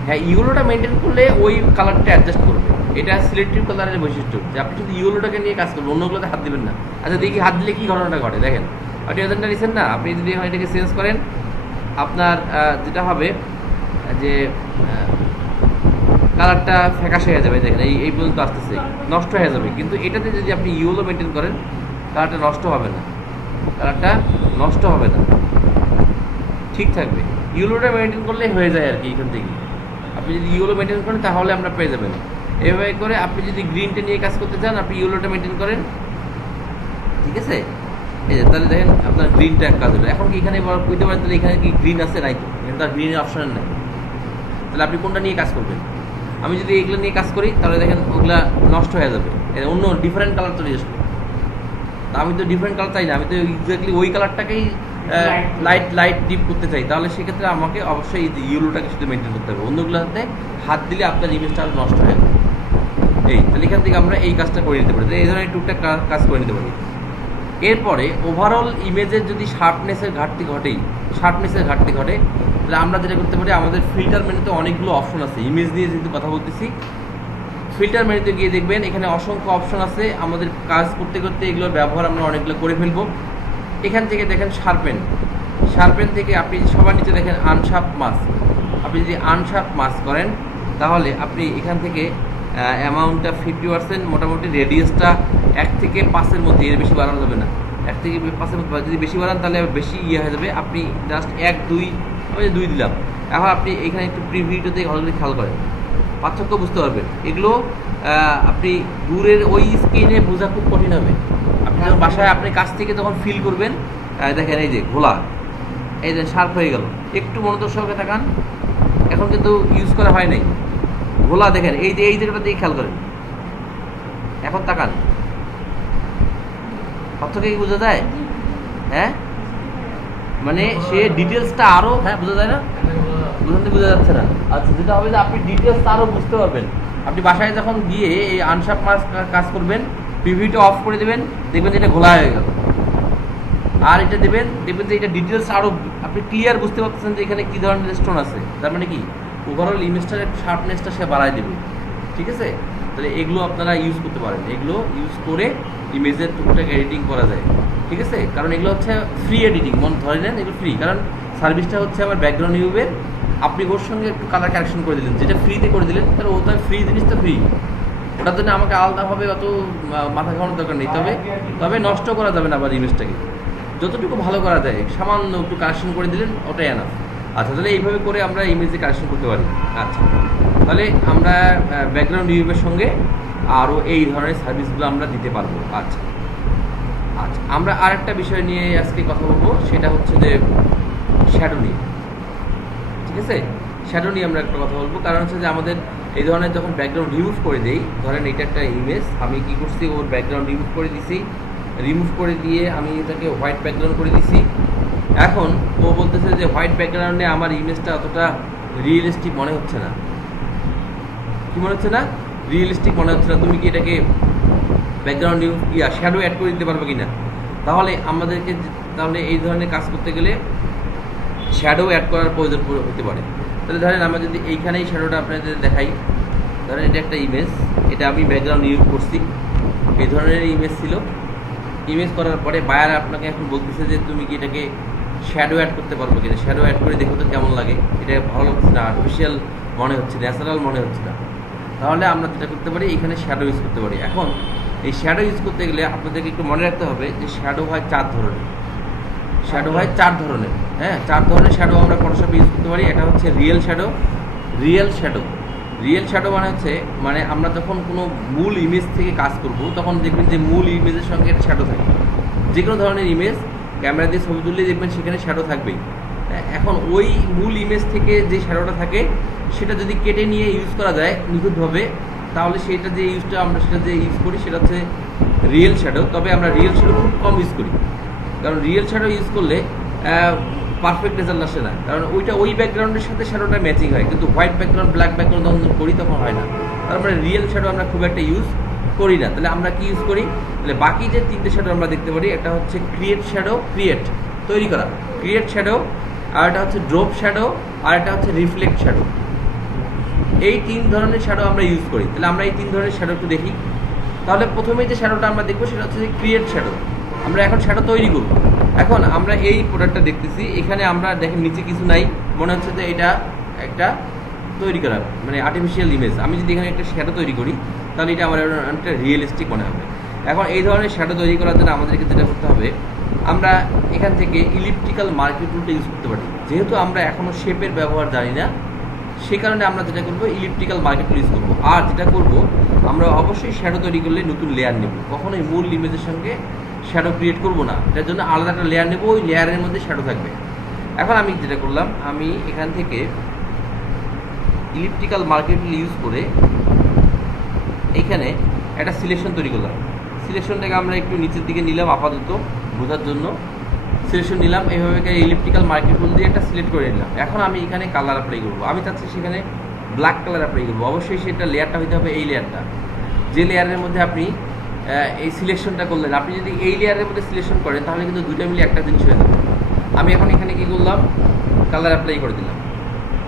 হ্যাঁ, ইয়েলোটা মেনটেন করলে ওই কালারটা অ্যাডজাস্ট করবে। এটা সিলেক্টিভ কালারের বৈশিষ্ট্য, যে আপনি শুধু ইয়েলোটাকে নিয়ে কাজ করবেন, অন্যগুলোতে হাত দেবেন না। আচ্ছা দেখি হাত দিলে কী ঘটনাটা ঘটে, দেখেন আপনি ওজনটা নিচ্ছেন না, আপনি যদি এটাকে চেঞ্জ করেন, আপনার যেটা হবে যে কালারটা ফ্যাকাশে হয়ে যাবে। দেখেন এই পর্যন্ত আসতেছে, নষ্ট হয়ে যাবে। কিন্তু এটাতে যদি আপনি ইয়েলো মেনটেন করেন, কালারটা নষ্ট হবে না, কালারটা নষ্ট হবে না। ঠিক থাকবে। ইউলোটা মেনটেন করলে হয়ে যায় আর কি। এখান থেকে আপনি যদি ইউলো মেনটেন করেন তাহলে আমরা পেয়ে যাবেন। এভাবে করে আপনি যদি গ্রিনটা নিয়ে কাজ করতে চান, আপনি ইউলোটা মেনটেন করেন, ঠিক আছে? এই যে তাহলে দেখেন আপনার গ্রিনটা কাজ হলো। এখন কি এখানে বুঝতে পারেন তাহলে এখানে কি গ্রিন আছে? নাই তো, এখানে তার গ্রিনের অপশন নাই। তাহলে আপনি কোনটা নিয়ে কাজ করবেন? আমি যদি এইগুলো নিয়ে কাজ করি তাহলে দেখেন ওগুলা নষ্ট হয়ে যাবে, অন্য ডিফারেন্ট কালার চলে আসবে। তা আমি তো ডিফারেন্ট কালার চাই না, আমি তো এক্স্যাক্টলি ওই কালারটাকেই লাইট ডিপ করতে চাই। তাহলে সেক্ষেত্রে আমাকে অবশ্যই এই ইউলোটাকে শুধু মেনটেন করতে হবে, অন্যগুলোতে হাত দিলে আপনার ইমেজটা আরও নষ্ট হয়ে যাবে। তাহলে এখান থেকে আমরা এই কাজটা করে নিতে পারি, এই ধরনের টুকটাক কাজ করে নিতে পারি। এরপরে ওভারঅল ইমেজের যদি শার্পনেসের ঘাটতি ঘটে, তাহলে আমরা যেটা করতে পারি, আমাদের ফিল্টার মেনুতে অনেকগুলো অপশন আছে। ইমেজ নিয়ে যেহেতু কথা বলতেছি, ফিল্টার মেনুতে গিয়ে দেখবেন এখানে অসংখ্য অপশন আছে। আমাদের কাজ করতে করতে এগুলোর ব্যবহার আমরা অনেকগুলো করে ফেলবো। এখান থেকে দেখেন শার্পেন থেকে আপনি সবার নিচে দেখেন আনশার্প মাস্ক। আপনি যদি আনশার্প মাস্ক করেন তাহলে আপনি এখান থেকে অ্যামাউন্টটা 50%, মোটামুটি রেডিয়াসটা 1 থেকে 5-এর মধ্যে, এর বেশি বাড়ানো যাবে না। 1 থেকে 5-এর মধ্যে, যদি বেশি বাড়ান তাহলে বেশি হয়ে যাবে। আপনি জাস্ট 1, 2, আমি 2 দিলাম। এখন আপনি এখানে একটু প্রিভিউটাতে অলরেডি খেয়াল করেন, পার্থক্য বুঝতে পারবেন। এগুলো আপনি দূরের ওই স্ক্রিনে বোঝা খুব কঠিন হবে। আপনি যখন বাসায় আপনি কাছ থেকে তখন ফিল করবেন, দেখেন এই যে ঘোলা, এই যে শার্প হয়ে গেল। একটু মনোযোগ সহকারে তাকান, এখন কিন্তু ইউজ করা হয় নাই, ঘোলা দেখেন, এই যে এই জায়গাটা দিয়ে খেয়াল করেন, এখন তাকান, পার্থক্য কি বোঝা যায়? হ্যাঁ, মানে সে ডিটেলসটা আরো, হ্যাঁ বোঝা যায় না? বোঝা যাচ্ছে না? আচ্ছা, যেটা হবে যে আপনি ডিটেলসটা আরো বুঝতে পারবেন। আপনি বাসায় যখন গিয়ে এই আনশার্প মাস্ক কাজ করবেন, প্রিভিউটা অফ করে দেবেন, দেখবেন যে এটা ঘোলা হয়ে গেল। আর এটা দেখবেন যে এটা ডিটেলস আরো আপনি ক্লিয়ার বুঝতে পারছেন যে এখানে কি ধরনের স্টোন আছে। তার মানে কি ওভারঅল ইমেজটার শার্পনেসটা সে বাড়ায় দেবে, ঠিক আছে? তাহলে এগুলো আপনারা ইউজ করতে পারেন, এগুলো ইউজ করে ইমেজের টুকটাক এডিটিং করা যায়, ঠিক আছে? কারণ এগুলো হচ্ছে ফ্রি এডিটিং, ধরে নেন এগুলো ফ্রি, কারণ সার্ভিসটা হচ্ছে আমার ব্যাকগ্রাউন্ড ইউবের। আপনি ওর সঙ্গে একটু কালার কারেকশন করে দিলেন, যেটা ফ্রিতে করে দিলেন, তাহলে ওটা ফ্রি, জিনিসটা ফ্রি, ওটার জন্য আমাকে আলাদাভাবে অত মাথা খাওয়ানোর দরকার নেই। তবে নষ্ট করা যাবে না আবার ইমেজটাকে, যতটুকু ভালো করা যায় সামান্য একটু কারেকশন করে দিলেন, ওটাই এনাফ। আচ্ছা, তাহলে এইভাবে করে আমরা ইমেজে কারেকশন করতে পারি। আচ্ছা, তাহলে আমরা ব্যাকগ্রাউন্ড ইউবের সঙ্গে আরও এই ধরনের সার্ভিসগুলো আমরা দিতে পারবো। আচ্ছা, আমরা আরেকটা বিষয় নিয়ে আজকে কথা বলবো, সেটা হচ্ছে যে শ্যাডো নিয়ে, ঠিক আছে? শ্যাডো নিয়ে আমরা একটা কথা বলবো, কারণ হচ্ছে যে আমাদের এই ধরনের যখন ব্যাকগ্রাউন্ড রিমুভ করে দেই, ধরেন এটা একটা ইমেজ, আমি কি করছি, ওর ব্যাকগ্রাউন্ড রিমুভ করে দিয়ে আমি এটাকে হোয়াইট ব্যাকগ্রাউন্ড করে দিছি। এখন ও বলতেছে যে হোয়াইট ব্যাকগ্রাউন্ডে আমার ইমেজটা অতটা রিয়েলিস্টিক মনে হচ্ছে না। কি মনে হচ্ছে না? রিয়েলিস্টিক মনে হচ্ছে না। তুমি কি এটাকে ব্যাকগ্রাউন্ড শ্যাডো অ্যাড করে দিতে পারবে কিনা? তাহলে এই ধরনের কাজ করতে গেলে শ্যাডো অ্যাড করার প্রয়োজন হতে পারে। তাহলে ধরেন আমরা যদি এইখানেই শ্যাডোটা আপনাদের দেখাই, ধরেন এটা একটা ইমেজ, এটা আমি ব্যাকগ্রাউন্ড ইউজ করছি, এই ধরনের ইমেজ ছিল। ইমেজ করার পরে বায়ার আপনাকে এখন বলতেছে যে তুমি কি এটাকে শ্যাডো অ্যাড করতে পারবে কিনা, শ্যাডো অ্যাড করে দেখো তো কেমন লাগে। এটা ভালো লাগছে না, আর্টিফিশিয়াল মনে হচ্ছে, ন্যাচারাল মনে হচ্ছে না। তাহলে আমরা যেটা করতে পারি, এখানে শ্যাডো ইউজ করতে পারি। এখন এই শ্যাডো ইউজ করতে গেলে আপনাদেরকে একটু মনে রাখতে হবে যে শ্যাডো হয় 4 ধরনের। হ্যাঁ, 4 ধরনের শ্যাডো আমরা ফটোশপে ইউজ করতে পারি। এটা হচ্ছে রিয়েল শ্যাডো মানে আমরা যখন কোনো মূল ইমেজ থেকে কাজ করব, তখন দেখবেন যে মূল ইমেজের সঙ্গে একটা শ্যাডো থাকে। যে কোনো ধরনের ইমেজ ক্যামেরা দিয়ে ছবি তুললে দেখবেন সেখানে শ্যাডো থাকবেই। এখন ওই মূল ইমেজ থেকে যে শ্যাডোটা থাকে, সেটা যদি কেটে নিয়ে ইউজ করা যায় নিখুঁতভাবে, তাহলে সেটা যে ইউজ করি সেটা হচ্ছে রিয়েল শ্যাডো। তবে আমরা রিয়েল শ্যাডো খুব কম ইউজ করি, কারণ রিয়েল শ্যাডো ইউজ করলে পারফেক্ট রেজাল্ট আসে না, কারণ ওই ব্যাকগ্রাউন্ডের সাথে শ্যাডোটা ম্যাচিং হয়, কিন্তু হোয়াইট ব্যাকগ্রাউন্ড, ব্ল্যাক ব্যাকগ্রাউন্ড যখন করি তখন হয় না। তারপরে রিয়েল শ্যাডো আমরা খুব একটা ইউজ করি না। তাহলে আমরা কি ইউজ করি? তাহলে বাকি যে 3টে শ্যাডো আমরা দেখতে পারি, একটা হচ্ছে তৈরি করা ক্রিয়েট শ্যাডো, আর একটা হচ্ছে ড্রপ শ্যাডো, আর একটা হচ্ছে রিফ্লেক্ট শ্যাডো। এই 3 ধরনের শ্যাডো আমরা ইউজ করি। তাহলে আমরা এই 3 ধরনের শ্যাডো একটু দেখি। তাহলে প্রথমে যে শ্যাডোটা আমরা দেখবো সেটা হচ্ছে ক্রিয়েট শ্যাডো। আমরা এখন শ্যাডো তৈরি করব। এখন আমরা এই প্রোডাক্টটা দেখতেছি, এখানে আমরা দেখেন নিচে কিছু নাই, মনে হচ্ছে যে এটা একটা তৈরি করা, মানে আর্টিফিশিয়াল ইমেজ। আমি যদি এখানে একটা শ্যাডো তৈরি করি, তাহলে এটা আমার একটা রিয়েলিস্টিক মনে হবে। এখন এই ধরনের শ্যাডো তৈরি করার জন্য আমাদেরকে যেটা করতে হবে, আমরা এখান থেকে ইলিপ্টিক্যাল মার্কিং টুলটা ইউজ করতে পারি। যেহেতু আমরা এখনও শেপের ব্যবহার জানি না, সেই কারণে আমরা যেটা করবো ইলিপ্টিক্যাল মার্কিং টুল ইউজ করবো। আর যেটা করব, আমরা অবশ্যই শ্যাডো তৈরি করলে নতুন লেয়ার নেব, কখনোই মূল ইমেজের সঙ্গে শ্যাডো ক্রিয়েট করব না। এটার জন্য আলাদা একটা লেয়ার নেব, ওই লেয়ারের মধ্যে শ্যাডো থাকবে। এখন আমি যেটা করলাম, আমি এখান থেকে ইলিপ্টিক্যাল মার্কিং টুল ইউজ করে এইখানে একটা সিলেকশন তৈরি করলাম। সিলেকশনটাকে আমরা একটু নিচের দিকে নিলাম আপাতত বোঝার জন্য। সিলেকশন নিলাম, এইভাবে ইলিপ্টিক্যাল মার্কিং টুল দিয়ে একটা সিলেক্ট করে নিলাম। এখন আমি এখানে কালার অ্যাপ্লাই করবো। আমি চাচ্ছি সেখানে ব্ল্যাক কালার অ্যাপ্লাই করবো। অবশ্যই সেটা লেয়ারটা হতে হবে এই লেয়ারটা, যে লেয়ারের মধ্যে আপনি এই সিলেকশনটা করলেন। আপনি যদি এই লেয়ারের মধ্যে সিলেকশন করেন তাহলে কিন্তু দুইটা মিলে একটা জিনিস হয়ে যাবে। আমি এখন এখানে কী করলাম, কালার অ্যাপ্লাই করে দিলাম,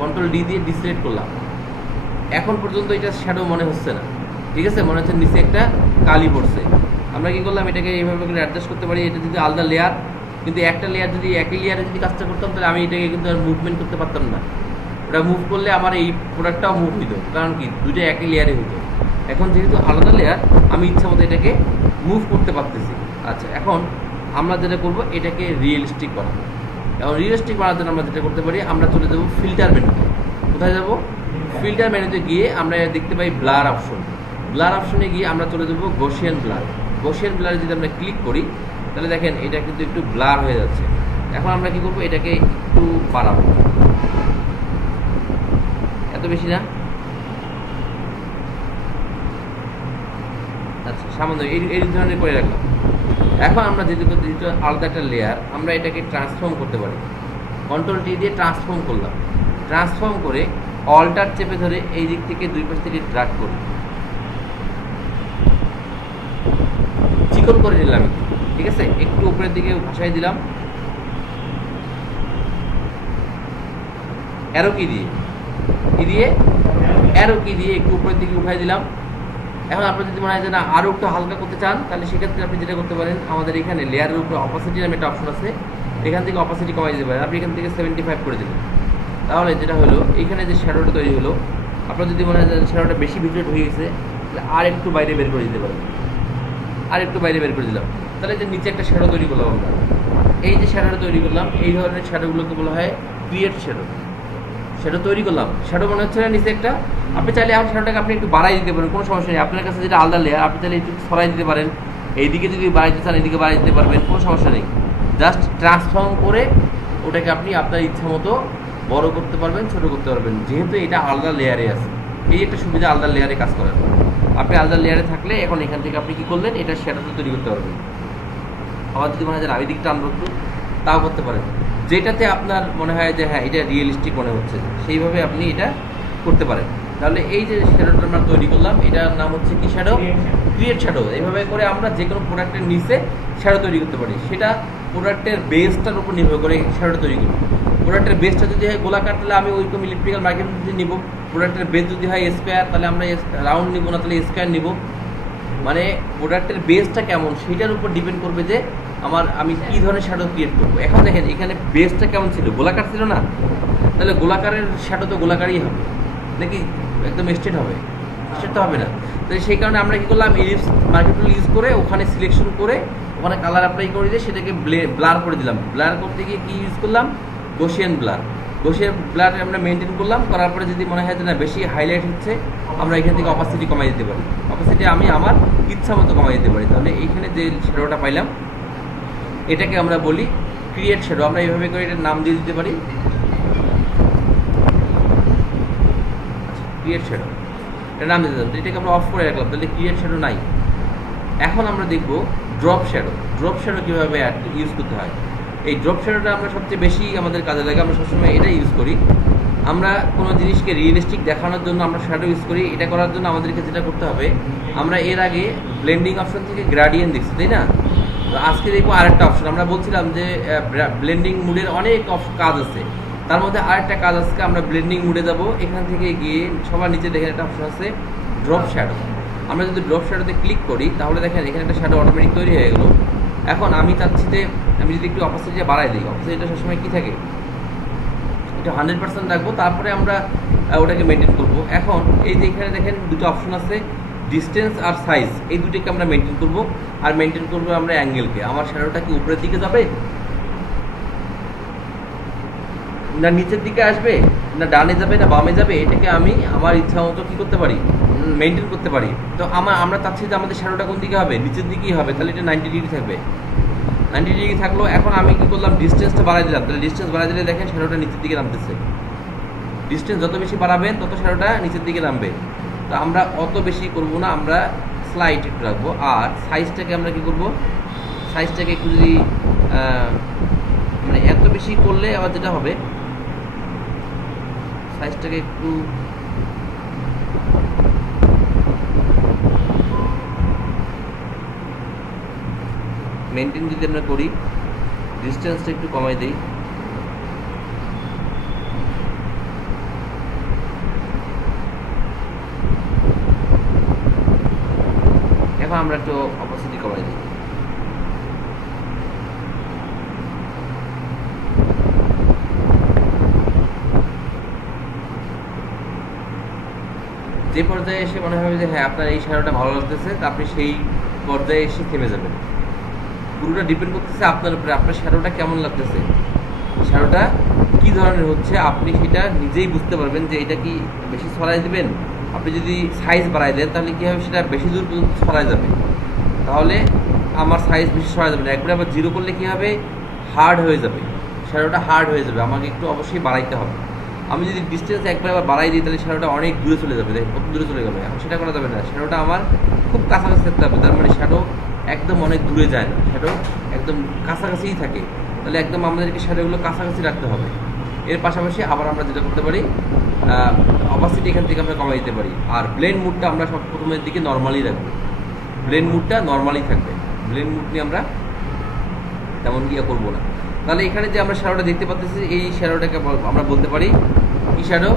কন্ট্রোল ডি দিয়ে ডিসিলেক্ট করলাম। এখন পর্যন্ত এটা শ্যাডো মনে হচ্ছে না, ঠিক আছে? মনে হচ্ছে নিচে একটা কালি পড়ছে। আমরা কী করলাম, এটাকে এইভাবে করে অ্যাডজাস্ট করতে পারি। এটা যদি আলাদা লেয়ার, কিন্তু একটা লেয়ার যদি একই লেয়ারে যদি কাজটা করতাম তাহলে আমি এটাকে কিন্তু আর মুভমেন্ট করতে পারতাম না। ওটা মুভ করলে আমার এই প্রোডাক্টটাও মুভ হইতো, কারণ কি দুইটা একই লেয়ারে হইতো। এখন যেহেতু আলাদা লেয়ার, আমি ইচ্ছা মতো এটাকে মুভ করতে পারতেছি। আচ্ছা, এখন আমরা যেটা করব, এটাকে রিয়েলিস্টিক বানাবো। এখন রিয়েলিস্টিক বানানোর জন্য আমরা যেটা করতে পারি, আমরা চলে যাবো ফিল্টার মেনুতে। কোথায় যাব? ফিল্টার মেনুতে গিয়ে আমরা দেখতে পাই ব্লার অপশন। ব্লার অপশনে গিয়ে আমরা চলে যাবো গসিয়ান ব্লার। গসিয়ান ব্লারে যদি আমরা ক্লিক করি তাহলে দেখেন এটা কিন্তু একটু ব্লার হয়ে যাচ্ছে। এখন আমরা কি করব, এটাকে একটু বাড়াবো, এত বেশি না, আচ্ছা সামান্য এই ধরনের করে রাখলাম। এখন আমরা যেহেতু আলাদা একটা লেয়ার, আমরা এটাকে ট্রান্সফর্ম করতে পারি। কন্ট্রোল টি দিয়ে ট্রান্সফর্ম করলাম। ট্রান্সফর্ম করে অল্টার চেপে ধরে এই দিক থেকে দুই পাশ থেকে ড্রাগ করি, চিকন করে নিলাম একটু, ঠিক আছে? একটু উপরের দিকে ভাসাই দিলাম অ্যারো কি দিয়ে অ্যারো কি দিয়ে একটু উপরের দিকে উঠাই দিলাম। এখন আপনার যদি মনে হয় যে না আরও একটু হালকা করতে চান, তাহলে সেক্ষেত্রে আপনি যেটা করতে পারেন, আমাদের এখানে লেয়ারের উপরে অপাসিটি নামে একটা অপশন আছে, এখান থেকে অপাসিটি কমাই দিতে পারেন। আপনি এখান থেকে 75 করে দিলেন, তাহলে যেটা হলো এখানে যে শ্যাডোটা তৈরি হলো, আপনার যদি মনে হয় যে শ্যাডোটা বেশি ভিতরে হয়ে গেছে, তাহলে আর একটু বাইরে বের করে দিতে পারেন। আর একটু বাইরে বের করে দিলাম, তাহলে যে নিচে একটা শ্যাডো তৈরি করলাম আমরা। এই যে শ্যাডোটা তৈরি করলাম, এই ধরনের শ্যাডোগুলোকে বলা হয় ক্রিয়েট শ্যাডো। শ্যাডো তৈরি করলাম, শ্যাডো মনে হচ্ছে না নিচে একটা। আপনি চাইলে আর শ্যাডোটাকে আপনি একটু বাড়াই দিতে পারেন, কোনো সমস্যা নেই। আপনার কাছে যেটা আলাদা লেয়ার, আপনি চাইলে একটু সরাই দিতে পারেন। এইদিকে যদি বাড়াইতে চান এইদিকে বাড়াই দিতে পারবেন, কোনো সমস্যা নেই। জাস্ট ট্রান্সফর্ম করে ওটাকে আপনি আপনার ইচ্ছা মতো বড় করতে পারবেন, ছোটো করতে পারবেন, যেহেতু এটা আলাদা লেয়ারে আছে। এই একটা সুবিধা আলাদা লেয়ারে কাজ করার। আপনি আলাদা লেয়ারে থাকলে এখন এখান থেকে আপনি কী করলেন, এটা শ্যাডোটা তৈরি করতে পারবেন। আবার যদি মনে হয় যে আমি দিকটা আনবো একটু, তাও করতে পারেন। যেটাতে আপনার মনে হয় যে হ্যাঁ এটা রিয়েলিস্টিক মনে হচ্ছে, সেইভাবে আপনি এটা করতে পারেন। তাহলে এই যে শ্যাডোটা আমরা তৈরি করলাম, এটার নাম হচ্ছে কি শ্যাডো? Create shadow. এইভাবে করে আমরা যে কোনো প্রোডাক্টের নিচে শ্যাডো তৈরি করতে পারি। সেটা প্রোডাক্টের বেসটার উপর নির্ভর করে শ্যাডো তৈরি করি। প্রোডাক্টের বেসটা যদি হয় গোলাকার, তাহলে আমি ওইরকম ইলেকট্রিক্যাল মার্কেট যদি নিব। প্রোডাক্টের বেস যদি হয় স্কোয়ার, তাহলে আমরা রাউন্ড নিব না, তাহলে স্কোয়ার নিব। মানে প্রোডাক্টের বেসটা কেমন সেটার উপর ডিপেন্ড করবে যে আমি কী ধরনের শ্যাডো ক্রিয়েট করবো। এখন দেখেন এখানে বেসটা কেমন ছিল, গোলাকার ছিল না? তাহলে গোলাকারের শ্যাডো তো গোলাকারই হবে নাকি একদম স্ট্রেট হবে? স্ট্রেট তো হবে না। তো সেই কারণে আমরা কী করলাম, ইলিপস মার্কেট টুল ইউজ করে ওখানে সিলেকশন করে ওখানে কালার অ্যাপ্লাই করে দিয়ে সেটাকে ব্লার করে দিলাম। ব্লার করতে গিয়ে কী ইউজ করলাম? Gaussian blur. গসিয়ান ব্লার আমরা মেনটেন করলাম। করার পরে যদি মনে হয় যে না বেশি হাইলাইট হচ্ছে, আমরা এখান থেকে অপাসিটি কমাই দিতে পারি। অপাসিটি আমি আমার ইচ্ছা মতো কমাই দিতে পারি। তাহলে এইখানে যে শ্যাডোটা পাইলাম, এটাকে আমরা বলি ক্রিয়েট শ্যাডো। আমরা এইভাবে করে এটার নাম দিয়ে দিতে পারি ক্রিয়েট শ্যাডো, এটার নাম দিতে দিলাম। এটাকে আমরা অফ করে রাখলাম, তাহলে ক্রিয়েট শ্যাডো নাই। এখন আমরা দেখব ড্রপ শ্যাডো। ড্রপ শ্যাডো কীভাবে ইউজ করতে হয়। এই ড্রপ শ্যাডোটা আমরা সবচেয়ে বেশি আমাদের কাজে লাগে, আমরা সবসময় এটা ইউজ করি। আমরা কোনো জিনিসকে রিয়েলিস্টিক দেখানোর জন্য আমরা শ্যাডো ইউজ করি। এটা করার জন্য আমাদেরকে যেটা করতে হবে, আমরা এর আগে ব্লেন্ডিং অপশন থেকে গ্রেডিয়েন্ট দেখছি, তাই না? তো আজকে দেখবো আরেকটা অপশন। আমরা বলছিলাম যে ব্লেন্ডিং মুডের অনেক কাজ আছে, তার মধ্যে আরেকটা কাজ আজকে আমরা ব্লেন্ডিং মুডে যাব। এখান থেকে গিয়ে সবার নিচে দেখেন একটা অপশন আছে ড্রপ শ্যাডো। আমরা যদি ড্রপ শ্যাডোতে ক্লিক করি তাহলে দেখেন এখানে একটা শ্যাডো অটোমেটিক তৈরি হয়ে গেলো। এখন আমি চাচ্ছি যে আমি যদি একটু অপাসিটিটা বাড়াই দিই, অপাসিটিটা সবসময় কী থাকে, এটা 100% রাখবো, তারপরে আমরা ওটাকে মেনটেন করবো। এখন এই যে এখানে দেখেন দুটো অপশন আছে, ডিস্টেন্স আর সাইজ এই দুটোকে আমরা মেনটেন করব, আর মেনটেন করবো আমরা অ্যাঙ্গেলকে। আমার শ্যাডোটা কি উপরের দিকে যাবে, না নিচের দিকে আসবে, না ডানে যাবে, না বামে যাবে, এটাকে আমি আমার ইচ্ছা মতো কী করতে পারি, মেনটেন করতে পারি। তো আমরা চাচ্ছি যে আমাদের শ্যাডোটা কোন দিকে হবে, নিচের দিকেই হবে, তাহলে এটা 90 ডিগ্রি থাকবে। 90 ডিগ্রি থাকলো। এখন আমি কী করলাম, ডিস্টেন্সটা বাড়াই দিলাম। তাহলে ডিস্টেন্স বাড়াই দিলে দেখেন শ্যাডোটা নিচের দিকে নামতেছে। ডিস্টেন্স যত বেশি বাড়াবেন তত শ্যাডোটা নিচের দিকে নামবে। তো আমরা অত বেশি করব না, আমরা স্লাইড একটু রাখবো। আর সাইজটাকে আমরা কী করবো, সাইজটাকে একটু যদি মানে এত বেশি করলে আবার যেটা হবে, সাইজটাকে একটু মেনটেন যদি আমরা করি, ডিস্টেন্সটা একটু কমাই দিই। এখন আমরা একটু অপোসিটি কমাই দিই। যে পর্যায়ে এসে মনে হবে যে হ্যাঁ আপনার এই শ্যাডোটা ভালো লাগতেছে, তা আপনি সেই পর্যায়ে এসে থেমে যাবেন। পুরোটা ডিপেন্ড করতেছে আপনার উপরে, আপনার শ্যাডোটা কেমন লাগতেছে, শ্যাডোটা কী ধরনের হচ্ছে, আপনি সেটা নিজেই বুঝতে পারবেন যে এটা কি বেশি ছড়াই দেবেন। আপনি যদি সাইজ বাড়াই দেন তাহলে কী হবে, সেটা বেশি দূর পর্যন্ত ছড়াই যাবে। তাহলে আমার সাইজ বেশি ছড়াই যাবে না, একবারে আবার জিরো করলে কী হবে, হার্ড হয়ে যাবে, শ্যাডোটা হার্ড হয়ে যাবে, আমাকে একটু অবশ্যই বাড়াইতে হবে। আমি যদি ডিস্টেন্স একবার আবার বাড়াই দিই তাহলে শ্যাডোটা অনেক দূরে চলে যাবে, দেখেন কত দূরে চলে গেলো। এখন সেটা করা যাবে না, শ্যাডোটা আমার খুব কাছাকাছি থাকতে হবে। তার মানে শ্যাডো একদম অনেক দূরে যায় না, শ্যাডো একদম কাছাকাছিই থাকে। তাহলে একদম আমাদেরকে শ্যাডোগুলো কাছাকাছি রাখতে হবে। এর পাশাপাশি আবার আমরা যেটা করতে পারি, অপাসিটি এখান থেকে আমরা কমাই দিতে পারি। আর ব্লেন্ড মুডটা আমরা সব প্রথমের দিকে নর্মালি রাখবো, ব্লেন্ড মুডটা নর্মালি থাকবে, ব্লেন্ড মুড নিয়ে আমরা তেমন গিয়ে করবো না। তাহলে এখানে যে আমরা শ্যাডোটা দেখতে পাচ্ছি, এই শ্যাডোটাকে আমরা বলতে পারি কি শ্যাডো,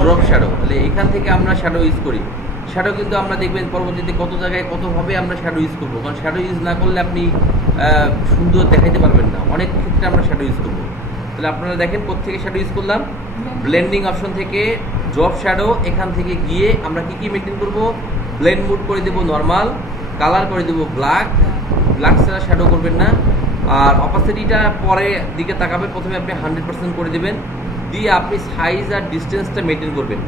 ড্রপ শ্যাডো। তাহলে এখান থেকে আমরা শ্যাডো ইউজ করি। শ্যাডো কিন্তু আমরা দেখবেন পরবর্তীতে কত জায়গায় কতভাবে আমরা শ্যাডো ইউজ করবো, কারণ শ্যাডো ইউজ না করলে আপনি সুন্দর দেখাইতে পারবেন না। অনেক ক্ষেত্রে আমরা শ্যাডো ইউজ করবো। তাহলে আপনারা দেখেন কোত্থেকে শ্যাডো ইউজ করলাম, ব্লেন্ডিং অপশন থেকে ড্রপ শ্যাডো, এখান থেকে গিয়ে আমরা কী কী মেনটেন করবো, ব্লেন্ড মুড করে দেবো নর্মাল, কালার করে দেবো ব্ল্যাক, ব্ল্যাক ছাড়া শ্যাডো করবেন না। আর অপাসিটিটা পরে দিকে তাকাবেন, প্রথমে আপনি 100% করে দেবেন, দিয়ে আপনি সাইজ আর ডিস্টেন্সটা মেনটেন করবেন।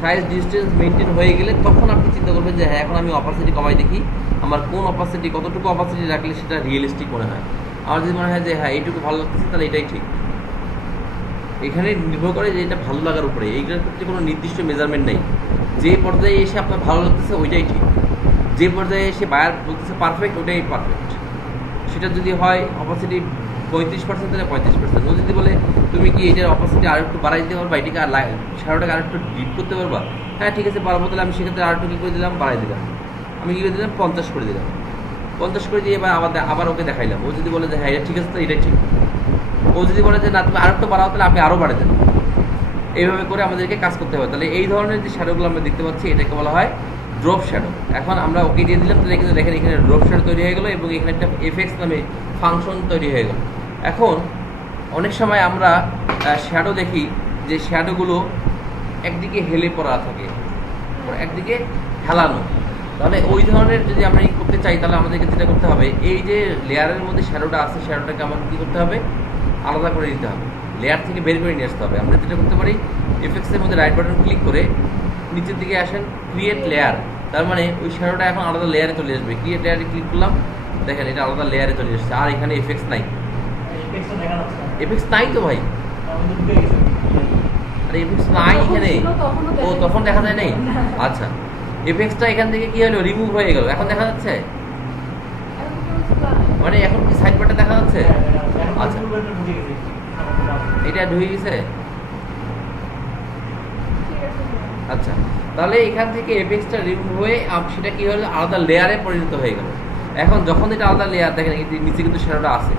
সাইজ ডিস্টেন্স মেনটেন হয়ে গেলে তখন আপনি চিন্তা করবেন যে হ্যাঁ এখন আমি অপাসিটি কমাই দেখি, আমার কোন অপাসিটি, কতটুকু অপাসিটি রাখলে সেটা রিয়েলিস্টিক মনে হয়। আমার যদি মনে হয় যে হ্যাঁ এইটুকু ভালো লাগতেছে তাহলে এটাই ঠিক। এখানে নির্ভর করে যে এটা ভালো লাগার উপরে, এইটার ক্ষেত্রে কোনো নির্দিষ্ট মেজারমেন্ট নেই। যে পর্যায়ে এসে আপনার ভালো লাগতেছে ওইটাই ঠিক, যে পর্যায়ে এসে বায়ার বলতেছে পারফেক্ট ওইটাই পারফেক্ট। সেটা যদি হয় অপাসিটি 35% তাহলে 35%। ও যদি বলে তুমি কি এটার অপাসিটি আর একটু বাড়াই দিতে পারবা, এটাকে আর শ্যাডোটাকে আর একটু ডিপ করতে পারবা, হ্যাঁ ঠিক আছে পারবো, তাহলে আমি সেক্ষেত্রে আর একটু কী করে দিলাম, বাড়াই দিলাম। আমি কী করে দিলাম, 50 করে দিলাম। 50 করে দিয়ে এবার আবার ওকে দেখাইলাম। ও যদি বলে যে হ্যাঁ এটা ঠিক আছে তো এটাই ঠিক, ও যদি বলে যে না তুমি আর একটু বাড়াও, তাহলে আপনি আরও বাড়াই দেন। এইভাবে করে আমাদেরকে কাজ করতে হবে। তাহলে এই ধরনের যে শ্যাডোগুলো আমরা দেখতে পাচ্ছি এটাকে বলা হয় ড্রপ শ্যাডো। এখন আমরা ওকে দিয়ে দিলাম, তাহলে কিন্তু দেখেন এখানে ড্রপ শ্যাডো তৈরি হয়ে গেলো এবং এখানে একটা এফেক্টস নামে ফাংশন তৈরি হয়ে গেল। এখন অনেক সময় আমরা শ্যাডো দেখি যে শ্যাডোগুলো একদিকে হেলে পড়া থাকে, একদিকে হেলানো। তাহলে ওই ধরনের যদি আমরা করতে চাই তাহলে আমাদেরকে যেটা করতে হবে, এই যে লেয়ারের মধ্যে শ্যাডোটা আছে, শ্যাডোটাকে আমাদের কী করতে হবে, আলাদা করে দিতে হবে, লেয়ার থেকে বের করে নিয়ে আসতে হবে। আমরা যেটা করতে পারি, এফেক্টসের মধ্যে রাইট বাটন ক্লিক করে নিচের দিকে আসেন, ক্রিয়েট লেয়ার। তার মানে ওই শ্যাডোটা এখন আলাদা লেয়ারে চলে আসবে। ক্রিয়েট লেয়ারে ক্লিক করলাম, দেখেন এটা আলাদা লেয়ারে চলে আসছে, আর এখানে এফেক্টস নাই। এফেক্টস নাই তো ভাই, আরে এফেক্টস নাই এখানে। ও তখন দেখা যায় নাই, আচ্ছা এফেক্টসটা এখান থেকে কি হলো, রিমুভ হয়ে গেল, এখন দেখা যাচ্ছে। মানে এখন কি সাইড বারটা দেখা যাচ্ছে? আচ্ছা এটা ঢুকে গেছে। আচ্ছা তাহলে এখান থেকে এফেক্টসটা রিমুভ হয়ে সেটা কি হলো, আলাদা লেয়ারে পরিণত হয়ে গেল। এখন যখন এটা আলাদা লেয়ার, দেখেন নিচে কিন্তু শ্যাডোটা আছে,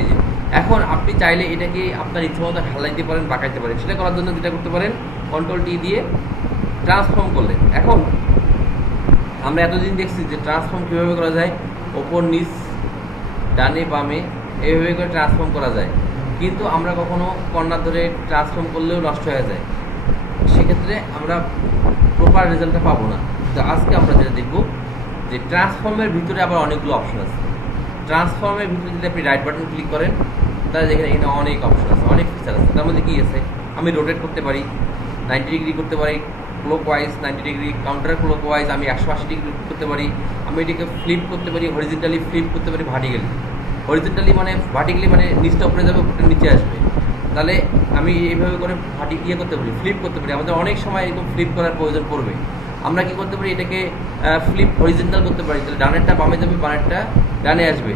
এই যে। এখন আপনি চাইলে এটাকে আপনার ইচ্ছা মতো হেলাইতে পারেন, বাঁকাইতে পারেন। সেটা করার জন্য যেটা করতে পারেন, কন্ট্রোল-T দিয়ে ট্রান্সফর্ম করলেন। এখন আমরা এতদিন দেখছি যে ট্রান্সফর্ম কীভাবে করা যায়, ওপর নিচ ডানে বামে এইভাবে করে ট্রান্সফর্ম করা যায়, কিন্তু আমরা কখনো কর্নার ধরে ট্রান্সফর্ম করলেও নষ্ট হয়ে যায়, সেক্ষেত্রে আমরা প্রপার রেজাল্টটা পাবো না। তো আজকে আমরা যেটা দেখবো যে ট্রান্সফর্মের ভিতরে আবার অনেকগুলো অপশন আছে। ট্রান্সফর্মের ভিতরে যদি আপনি রাইট বাটন ক্লিক করেন তাহলে দেখেন এখানে অনেক অপশন আছে, অনেক ফিচার আছে। তার মধ্যে কী আছে, আমি রোটেট করতে পারি, 90 ডিগ্রি করতে পারি, ক্লকওয়াইজ 90 ডিগ্রি, কাউন্টার ক্লকওয়াইজ আমি 180 ডিগ্রি করতে পারি, আমি এটাকে ফ্লিপ করতে পারি, হরিজেন্টালি ফ্লিপ করতে পারি, ভার্টিক্যালি। হরিজেন্টালি মানে ভার্টিক্যালি মানে নিচটা উপরে যাবে, উপরে নিচে আসবে। তাহলে আমি এইভাবে করে করতে পারি, ফ্লিপ করতে পারি। আমাদের অনেক সময় এরকম ফ্লিপ করার প্রয়োজন পড়বে। আমরা কি করতে পারি, এটাকে ফ্লিপ হরিজেন্টাল করতে পারি, তাহলে ডানেরটা বামে যাবে, বামেরটা ডানে আসবে।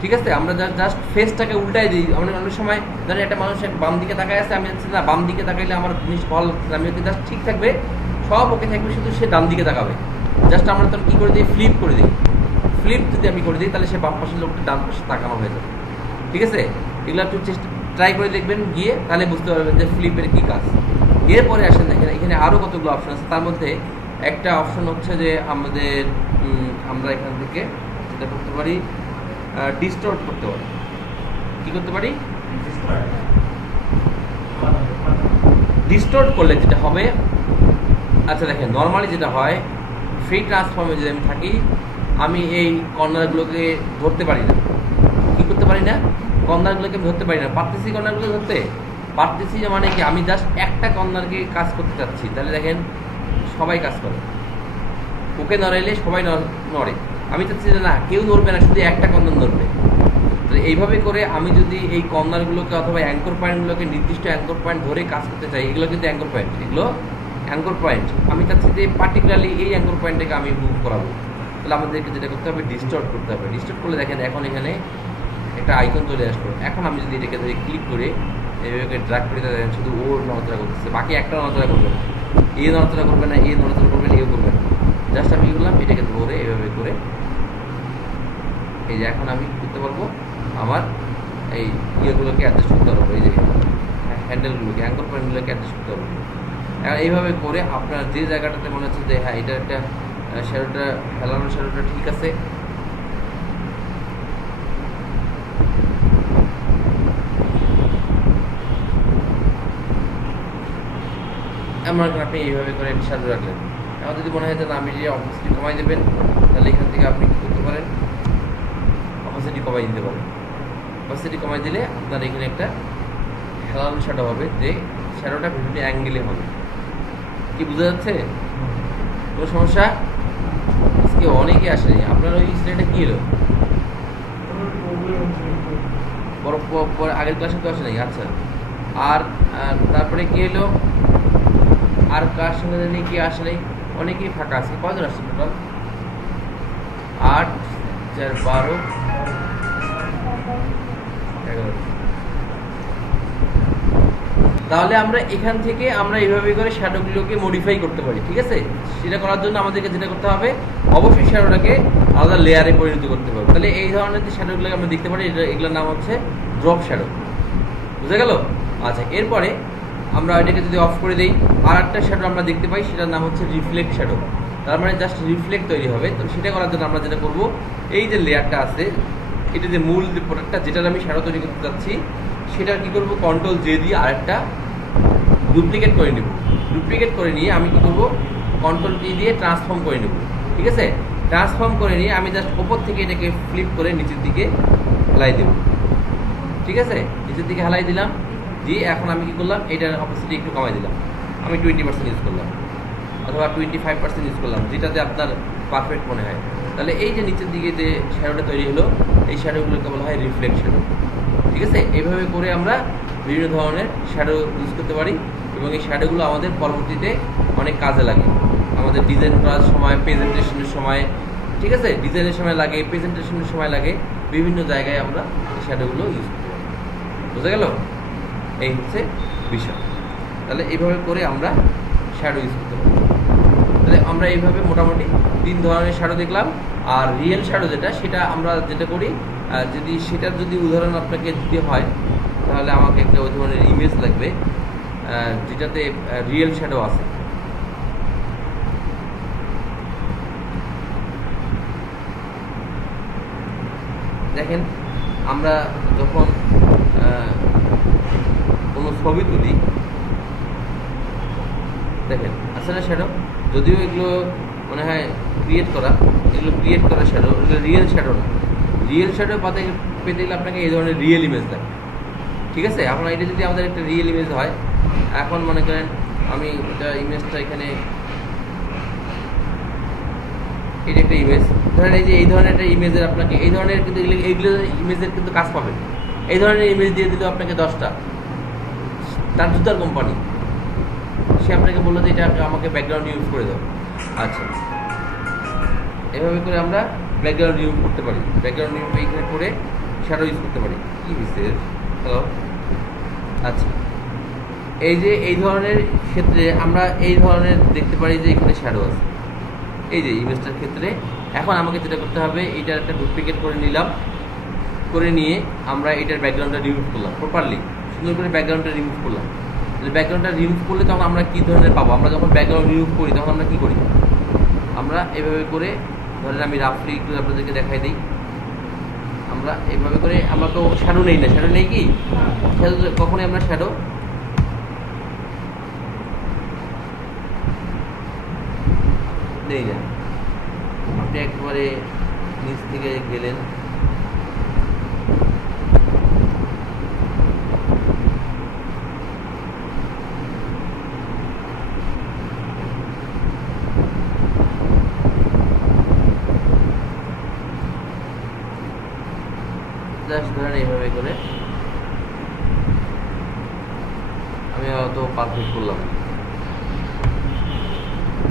ঠিক আছে, আমরা জাস্ট ফেসটাকে উল্টাই দিই। আমরা অনেক সময় ধরেন একটা মানুষ বাম দিকে তাকায় আছে, আমি যাচ্ছি না বাম দিকে তাকাইলে আমার জিনিস ভালো লাগছে না, আমি যদি জাস্ট ঠিক থাকবে, সব ওকে থাকবে, শুধু সে ডান দিকে তাকাবে। জাস্ট আমরা তখন কী করে দিই, ফ্লিপ করে দিই। ফ্লিপ যদি আমি করে দিই তাহলে সে বাম পাশের লোকটা ডান পাশে তাকানো হয়ে যাবে। ঠিক আছে, এগুলো একটু ট্রাই করে দেখবেন গিয়ে, তাহলে বুঝতে পারবেন যে ফ্লিপের কী কাজ। এরপরে আসেন দেখেন এখানে আরও কতগুলো অপশন আছে। তার মধ্যে একটা অপশন হচ্ছে যে আমরা এখান থেকে যেটা করতে পারি, ডিস্টর্ট করতে পারি। কী করতে পারি, ডিস্টর্ট করলে যেটা হবে, আচ্ছা দেখেন নর্মালি যেটা হয়, ফ্রি ট্রান্সফর্মে যদি আমি থাকি, আমি এই কর্নারগুলোকে ধরতে পারি না। কী করতে পারি না, কর্নারগুলোকে ধরতে পারি না। পারতেছি কর্নারগুলো ধরতে পারতেছি, মানে কি আমি জাস্ট একটা কর্নারকে কাজ করতে চাচ্ছি, তাহলে দেখেন সবাই কাজ করে, ওকে নড়াইলে সবাই নড়ে। আমি চাচ্ছি যে না, কেউ নড়বে না, শুধু একটা কর্নার নড়বে। তাহলে এইভাবে করে আমি যদি এই কর্নারগুলোকে অথবা অ্যাঙ্কর পয়েন্টগুলোকে নির্দিষ্ট অ্যাঙ্কর পয়েন্ট ধরে কাজ করতে চাই, এগুলো কিন্তু অ্যাঙ্কর পয়েন্ট, এগুলো অ্যাঙ্কর পয়েন্ট। আমি চাচ্ছি যে পার্টিকুলারলি এই অ্যাঙ্কর পয়েন্টটাকে আমি মুভ করাবো, তাহলে আমাদেরকে যেটা করতে হবে, ডিস্টর্ট করতে হবে। ডিস্টর্ট করলে দেখেন এখন এখানে একটা আইকন চলে আসলো। এখন আমি যদি এটাকে ধরে ক্লিক করে এইভাবে ড্র্যাগ করে দেখেন শুধু ও নড়াচড়া করতেছে, বাকি একটা নড়াচড়া করবে না, এ নড়াচড়া করবে না, এ নড়াচড়া করবে না, এও করবে না। জাস্ট আমি করলাম এটাকে ধরে এভাবে করে, এই যে এখন আমি করতে পারবো আমার এই ইয়েগুলোকে অ্যাডজাস্ট করতে পারবো, এই যে হ্যান্ডেলগুলোকে, অ্যাঙ্কর পয়েন্টগুলোকে অ্যাডজাস্ট করতে পারবো। এখন এইভাবে করে আপনার যে জায়গাটাতে মনে হচ্ছে যে হ্যাঁ এটা একটা শ্যাডোটা, হেলানোর শ্যাডোটা ঠিক আছে, এমন আপনি এইভাবে করে একটি শ্যাডো রাখলেন। এখন যদি মনে হয় যে আমি যে অপোসিটি কমাই দেবেন, তাহলে এখান থেকে আপনি কী করতে পারেন, অপোসিটি কমাই দিতে পারেন। অপোসিটি কমাই দিলে আপনার এখানে একটা হেলানো শ্যাডো হবে, যে শ্যাডোটা বিভিন্ন অ্যাঙ্গেলে হবে। কি বোঝা যাচ্ছে? কোনো সমস্যা? আজকে অনেকে আসেনি। আপনার ওই স্টাইলটা কী এলো? পরে আগের ক্লাসে তো আসে নাই। আচ্ছা, আর তারপরে কী এলো, আর কার সঙ্গে জানি কি আসে নাই, অনেকেই ফাঁকা আছে। কয়জন আসছে টোটাল? 8, 4, 12, 11। তাহলে আমরা এখান থেকে আমরা এইভাবে করে শ্যাডোগুলোকে মডিফাই করতে পারি। ঠিক আছে, সেটা করার জন্য আমাদেরকে যেটা করতে হবে, অবশ্যই শ্যাডোটাকে আলাদা লেয়ারে পরিণত করতে হবে। তাহলে এই ধরনের যে শ্যাডোগুলোকে আমরা দেখতে পারি, এগুলোর নাম হচ্ছে ড্রপ শ্যাডো। বুঝা গেল? আচ্ছা, এরপরে আমরা এটাকে যদি অফ করে দিই, আর একটা শ্যাডো আমরা দেখতে পাই, সেটার নাম হচ্ছে রিফ্লেক্ট শ্যাডো। তার মানে জাস্ট রিফ্লেক্ট তৈরি হবে। তো সেটা করার জন্য আমরা যেটা করবো, এই যে লেয়ারটা আছে, এটা যে মূল যে প্রোডাক্টটা, যেটার আমি শ্যাডো তৈরি করতে যাচ্ছি, সেটা কী করবো, কন্ট্রোল জে দিয়ে আরেকটা ডুপ্লিকেট করে নেব। ডুপ্লিকেট করে নিয়ে আমি কী করবো, কন্ট্রোল টি দিয়ে ট্রান্সফর্ম করে নেব। ঠিক আছে, ট্রান্সফর্ম করে নিয়ে আমি জাস্ট ওপর থেকে এটাকে ফ্লিপ করে নিচের দিকে হেলাই দেব। ঠিক আছে, নিচের দিকে হেলাই দিলাম, দিয়ে এখন আমি কী করলাম, এটার অপোসিটি একটু কমাই দিলাম। আমি 20% ইউজ করলাম, অথবা 25% ইউজ করলাম, যেটাতে আপনার পারফেক্ট মনে হয়। তাহলে এই যে নিচের দিকে যে শ্যাডোটা তৈরি হলো, এই শ্যাডোগুলোকে বলা হয় রিফ্লেক্ট শ্যাডো। ঠিক আছে, এইভাবে করে আমরা বিভিন্ন ধরনের শ্যাডো ইউজ করতে পারি, এবং এই শ্যাডোগুলো আমাদের পরবর্তীতে অনেক কাজে লাগে। আমাদের ডিজাইন করার সময়, প্রেজেন্টেশনের সময়, ঠিক আছে, ডিজাইনের সময় লাগে, প্রেজেন্টেশনের সময় লাগে, বিভিন্ন জায়গায় আমরা এই শ্যাডোগুলো ইউজ করতে পারি। বুঝা গেল? এই হচ্ছে বিষয়। তাহলে এইভাবে করে আমরা শ্যাডো ইউজ করতে পারি। তাহলে আমরা এইভাবে মোটামুটি 3 ধরনের শ্যাডো দেখলাম। আর রিয়েল শ্যাডো যেটা, সেটা আমরা যেটা করি, যদি সেটার যদি উদাহরণ আপনাকে দিতে হয়, তাহলে আমাকে একটা ওই ধরনের ইমেজ লাগবে যেটাতে রিয়েল শ্যাডো আছে। দেখেন, আমরা যখন কোনো ছবি তুলি, দেখেন আছে না শ্যাডো, যদিও এগুলো মনে হয় ক্রিয়েট করা, এগুলো ক্রিয়েট করা শ্যাডো, এগুলো রিয়েল শ্যাডো না। রিয়েল শ্যাডো পেতে গেলে আপনাকে এই ধরনের রিয়েল ইমেজ দেয়, ঠিক আছে? আপনার এটা যদি আমাদের একটা রিয়েল ইমেজ হয়, এখন মনে করেন আমি এটা ইমেজটা এখানে, এটা একটা ইমেজ, ধরেন এই যে এই ধরনের একটা ইমেজের আপনাকে এই ধরনের কিন্তু এইগুলো ইমেজের কিন্তু কাজ পাবেন। এই ধরনের ইমেজ দিয়ে দিল আপনাকে 10টা, তার জুতার কোম্পানি, সে আপনাকে বললো যে এটা আমাকে ব্যাকগ্রাউন্ড ইউজ করে দাও। আচ্ছা, এভাবে করে আমরা ব্যাকগ্রাউন্ড রিমুভ করতে পারি। ব্যাকগ্রাউন্ড রিমুভ এইখানে করে শ্যাডো ইউজ করতে পারি। কি বিশেষ? হ্যালো, আচ্ছা, এই যে এই ধরনের ক্ষেত্রে আমরা এই ধরনের দেখতে পারি যে এখানে শ্যাডো আছে এই যে ইমেজটার ক্ষেত্রে। এখন আমাকে যেটা করতে হবে, এইটার একটা ডুপ্লিকেট করে নিলাম, করে নিয়ে আমরা এটার ব্যাকগ্রাউন্ডটা রিমুভ করলাম প্রপারলি, সুন্দর করে ব্যাকগ্রাউন্ডটা রিমুভ করলাম। ব্যাকগ্রাউন্ডটা রিমুভ করলে তখন আমরা কী ধরনের পাবো? আমরা যখন ব্যাকগ্রাউন্ড রিমুভ করি তখন আমরা কী করি? আমরা এভাবে করে, ধরেন আমি রাফলি একটু আপনাদেরকে দেখাই দিই, আমরা এভাবে করে, আমরা তো শ্যাডো নেই না, শ্যাডো নেই কি? শ্যাডো কখনই আমরা শ্যাডো নেই না। আপনি একেবারে নিচ থেকে গেলেন, জাস্ট ধরেন এইভাবে করে আমি হয়তো পারফেক্ট করলাম।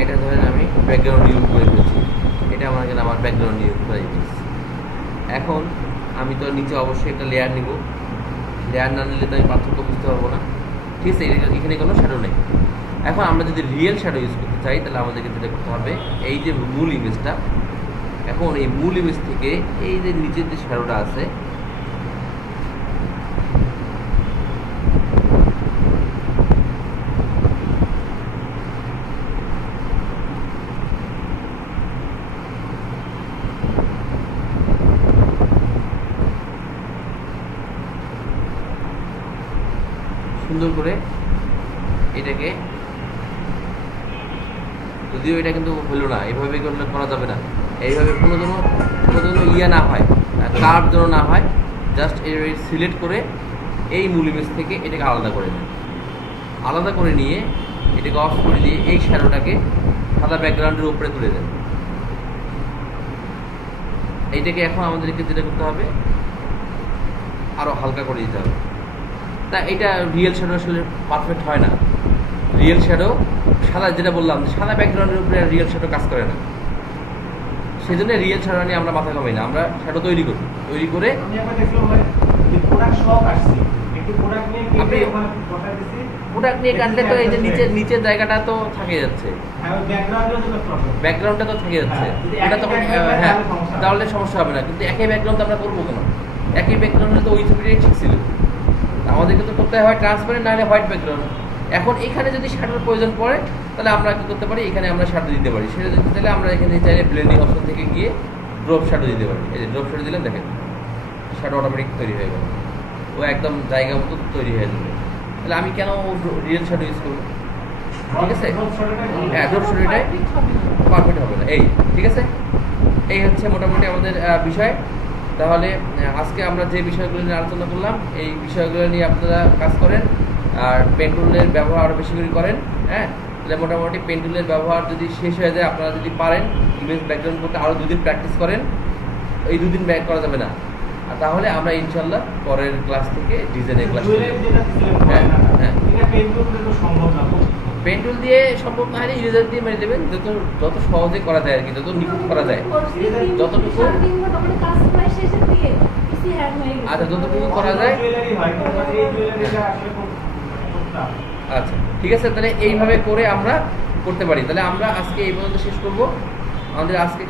এটা ধরেন আমি ব্যাকগ্রাউন্ড ইউজ করে ফেলছি, এটা আমার কেন আমার ব্যাকগ্রাউন্ড ইউজ করে ফেলছি। এখন আমি তো নিচে অবশ্যই একটা লেয়ার নিব, লেয়ার না নিলে তো আমি পার্থক্য বুঝতে পারবো না, ঠিক আছে? এখানে কোনো শ্যাডো নেই। এখন আমরা যদি রিয়েল শ্যাডো ইউজ করতে চাই, তাহলে আমাদেরকে যেটা করতে হবে, এই যে মূল ইমেজটা, এখন এই মূল ইমেজ থেকে এই যে নিচের যে শ্যাডোটা আছে, সুন্দর করে এটাকে, যদিও এটা কিন্তু হলো না, এইভাবে করলে করা যাবে না, এইভাবে কোনো ইয়ে না হয়, কার্ভ যেন না হয়, জাস্ট এইভাবে সিলেক্ট করে এই মূল ইমেজ থেকে এটাকে আলাদা করে নেন। আলাদা করে নিয়ে এটাকে অফ করে দিয়ে এই শ্যাডোটাকে সাদা ব্যাকগ্রাউন্ডের উপরে তুলে দেন। এইটাকে এখন আমাদেরকে যেটা করতে হবে, আরও হালকা করে দিতে হবে। তা এটা রিয়েল শ্যাডো আসলে পারফেক্ট হয় না। রিয়েল শ্যাডো সাদা, যেটা বললাম যে সাদা ব্যাকগ্রাউন্ডের উপরে রিয়েল শ্যাডো কাজ করে না, সেই জন্য রিয়েল শ্যাডো নিয়ে আমরা মাথা কামাই না, আমরা শ্যাডো তৈরি করি, তৈরি করে আমি একবার দেখলাম ভাই যে প্রোডাক্ট সব আসছে, একটু প্রোডাক্ট নিয়ে আপনি কেটে ওখানে বসাই দিছি, প্রোডাক্ট নিয়ে কাটলে তো এই যে নিচের জায়গাটা তো থেকে যাচ্ছে, হ্যাঁ ওই ব্যাকগ্রাউন্ডের জন্য প্রবলেম, ব্যাকগ্রাউন্ডটা তো থেকে যাচ্ছে, হ্যাঁ, যদি এটা একই তখন background হয় হ্যাঁ, তাহলে সমস্যা তাহলে সমস্যা হবে না। কিন্তু একই ব্যাকগ্রাউন্ড আমরা করবো কেন? একই ব্যাকগ্রাউন্ডে তো ওই ছবিটাই ঠিক ছিল, আমাদেরকে তো করতে হয় ট্রান্সপারেন্ট না হলে হোয়াইট ব্যাকগ্রাউন্ড। এখন এখানে যদি শ্যাডোর প্রয়োজন পড়ে, তাহলে আমরা কি করতে পারি, এখানে আমরা শ্যাডো দিতে পারি। সেটা দিতে চাইলে আমরা এখানে চাইলে ব্লেন্ডিং অপশন থেকে গিয়ে ড্রপ শ্যাডো দিতে পারি। এই যে ড্রপ শ্যাডো দিলাম, দেখেন শ্যাডো অটোমেটিক তৈরি হয়ে গেল, ও একদম জায়গা মতো তৈরি হয়ে যাবে। তাহলে আমি কেন রিয়েল শ্যাডো ইউজ করবো? ঠিক আছে, হ্যাঁ ড্রপ শ্যাডোটাই পারফেক্ট হবে না। এই ঠিক আছে, এই হচ্ছে মোটামুটি আমাদের বিষয়। তাহলে আজকে আমরা যে বিষয়গুলো নিয়ে আলোচনা করলাম, এই বিষয়গুলো নিয়ে আপনারা কাজ করেন, আর পেন টুলের ব্যবহার আরও বেশি করে করেন। হ্যাঁ, তাহলে মোটামুটি পেন টুলের ব্যবহার যদি শেষ হয়ে যায়, আপনারা যদি পারেন ইমেজ ব্যাকগ্রাউন্ড করতে আরও 2 দিন প্র্যাকটিস করেন, এই 2 দিন ব্যাক করা যাবে না, আর তাহলে আমরা ইনশাল্লাহ পরের ক্লাস থেকে ডিজাইনের ক্লাস হ্যাঁ হ্যাঁ পেন টুল দিয়ে সম্ভব না হলে ইরেজার দিয়ে মেরে দেবেন, যত সহজে করা যায় আর কি, যত নিখুঁত করা যায়, যতটুকু আচ্ছা যতটুকু করা যায়। আচ্ছা ঠিক আছে, তাহলে এইভাবে করে আমরা করতে পারি। তাহলে আমরা আজকে এই পর্যন্ত শেষ করবো আমাদের আজকে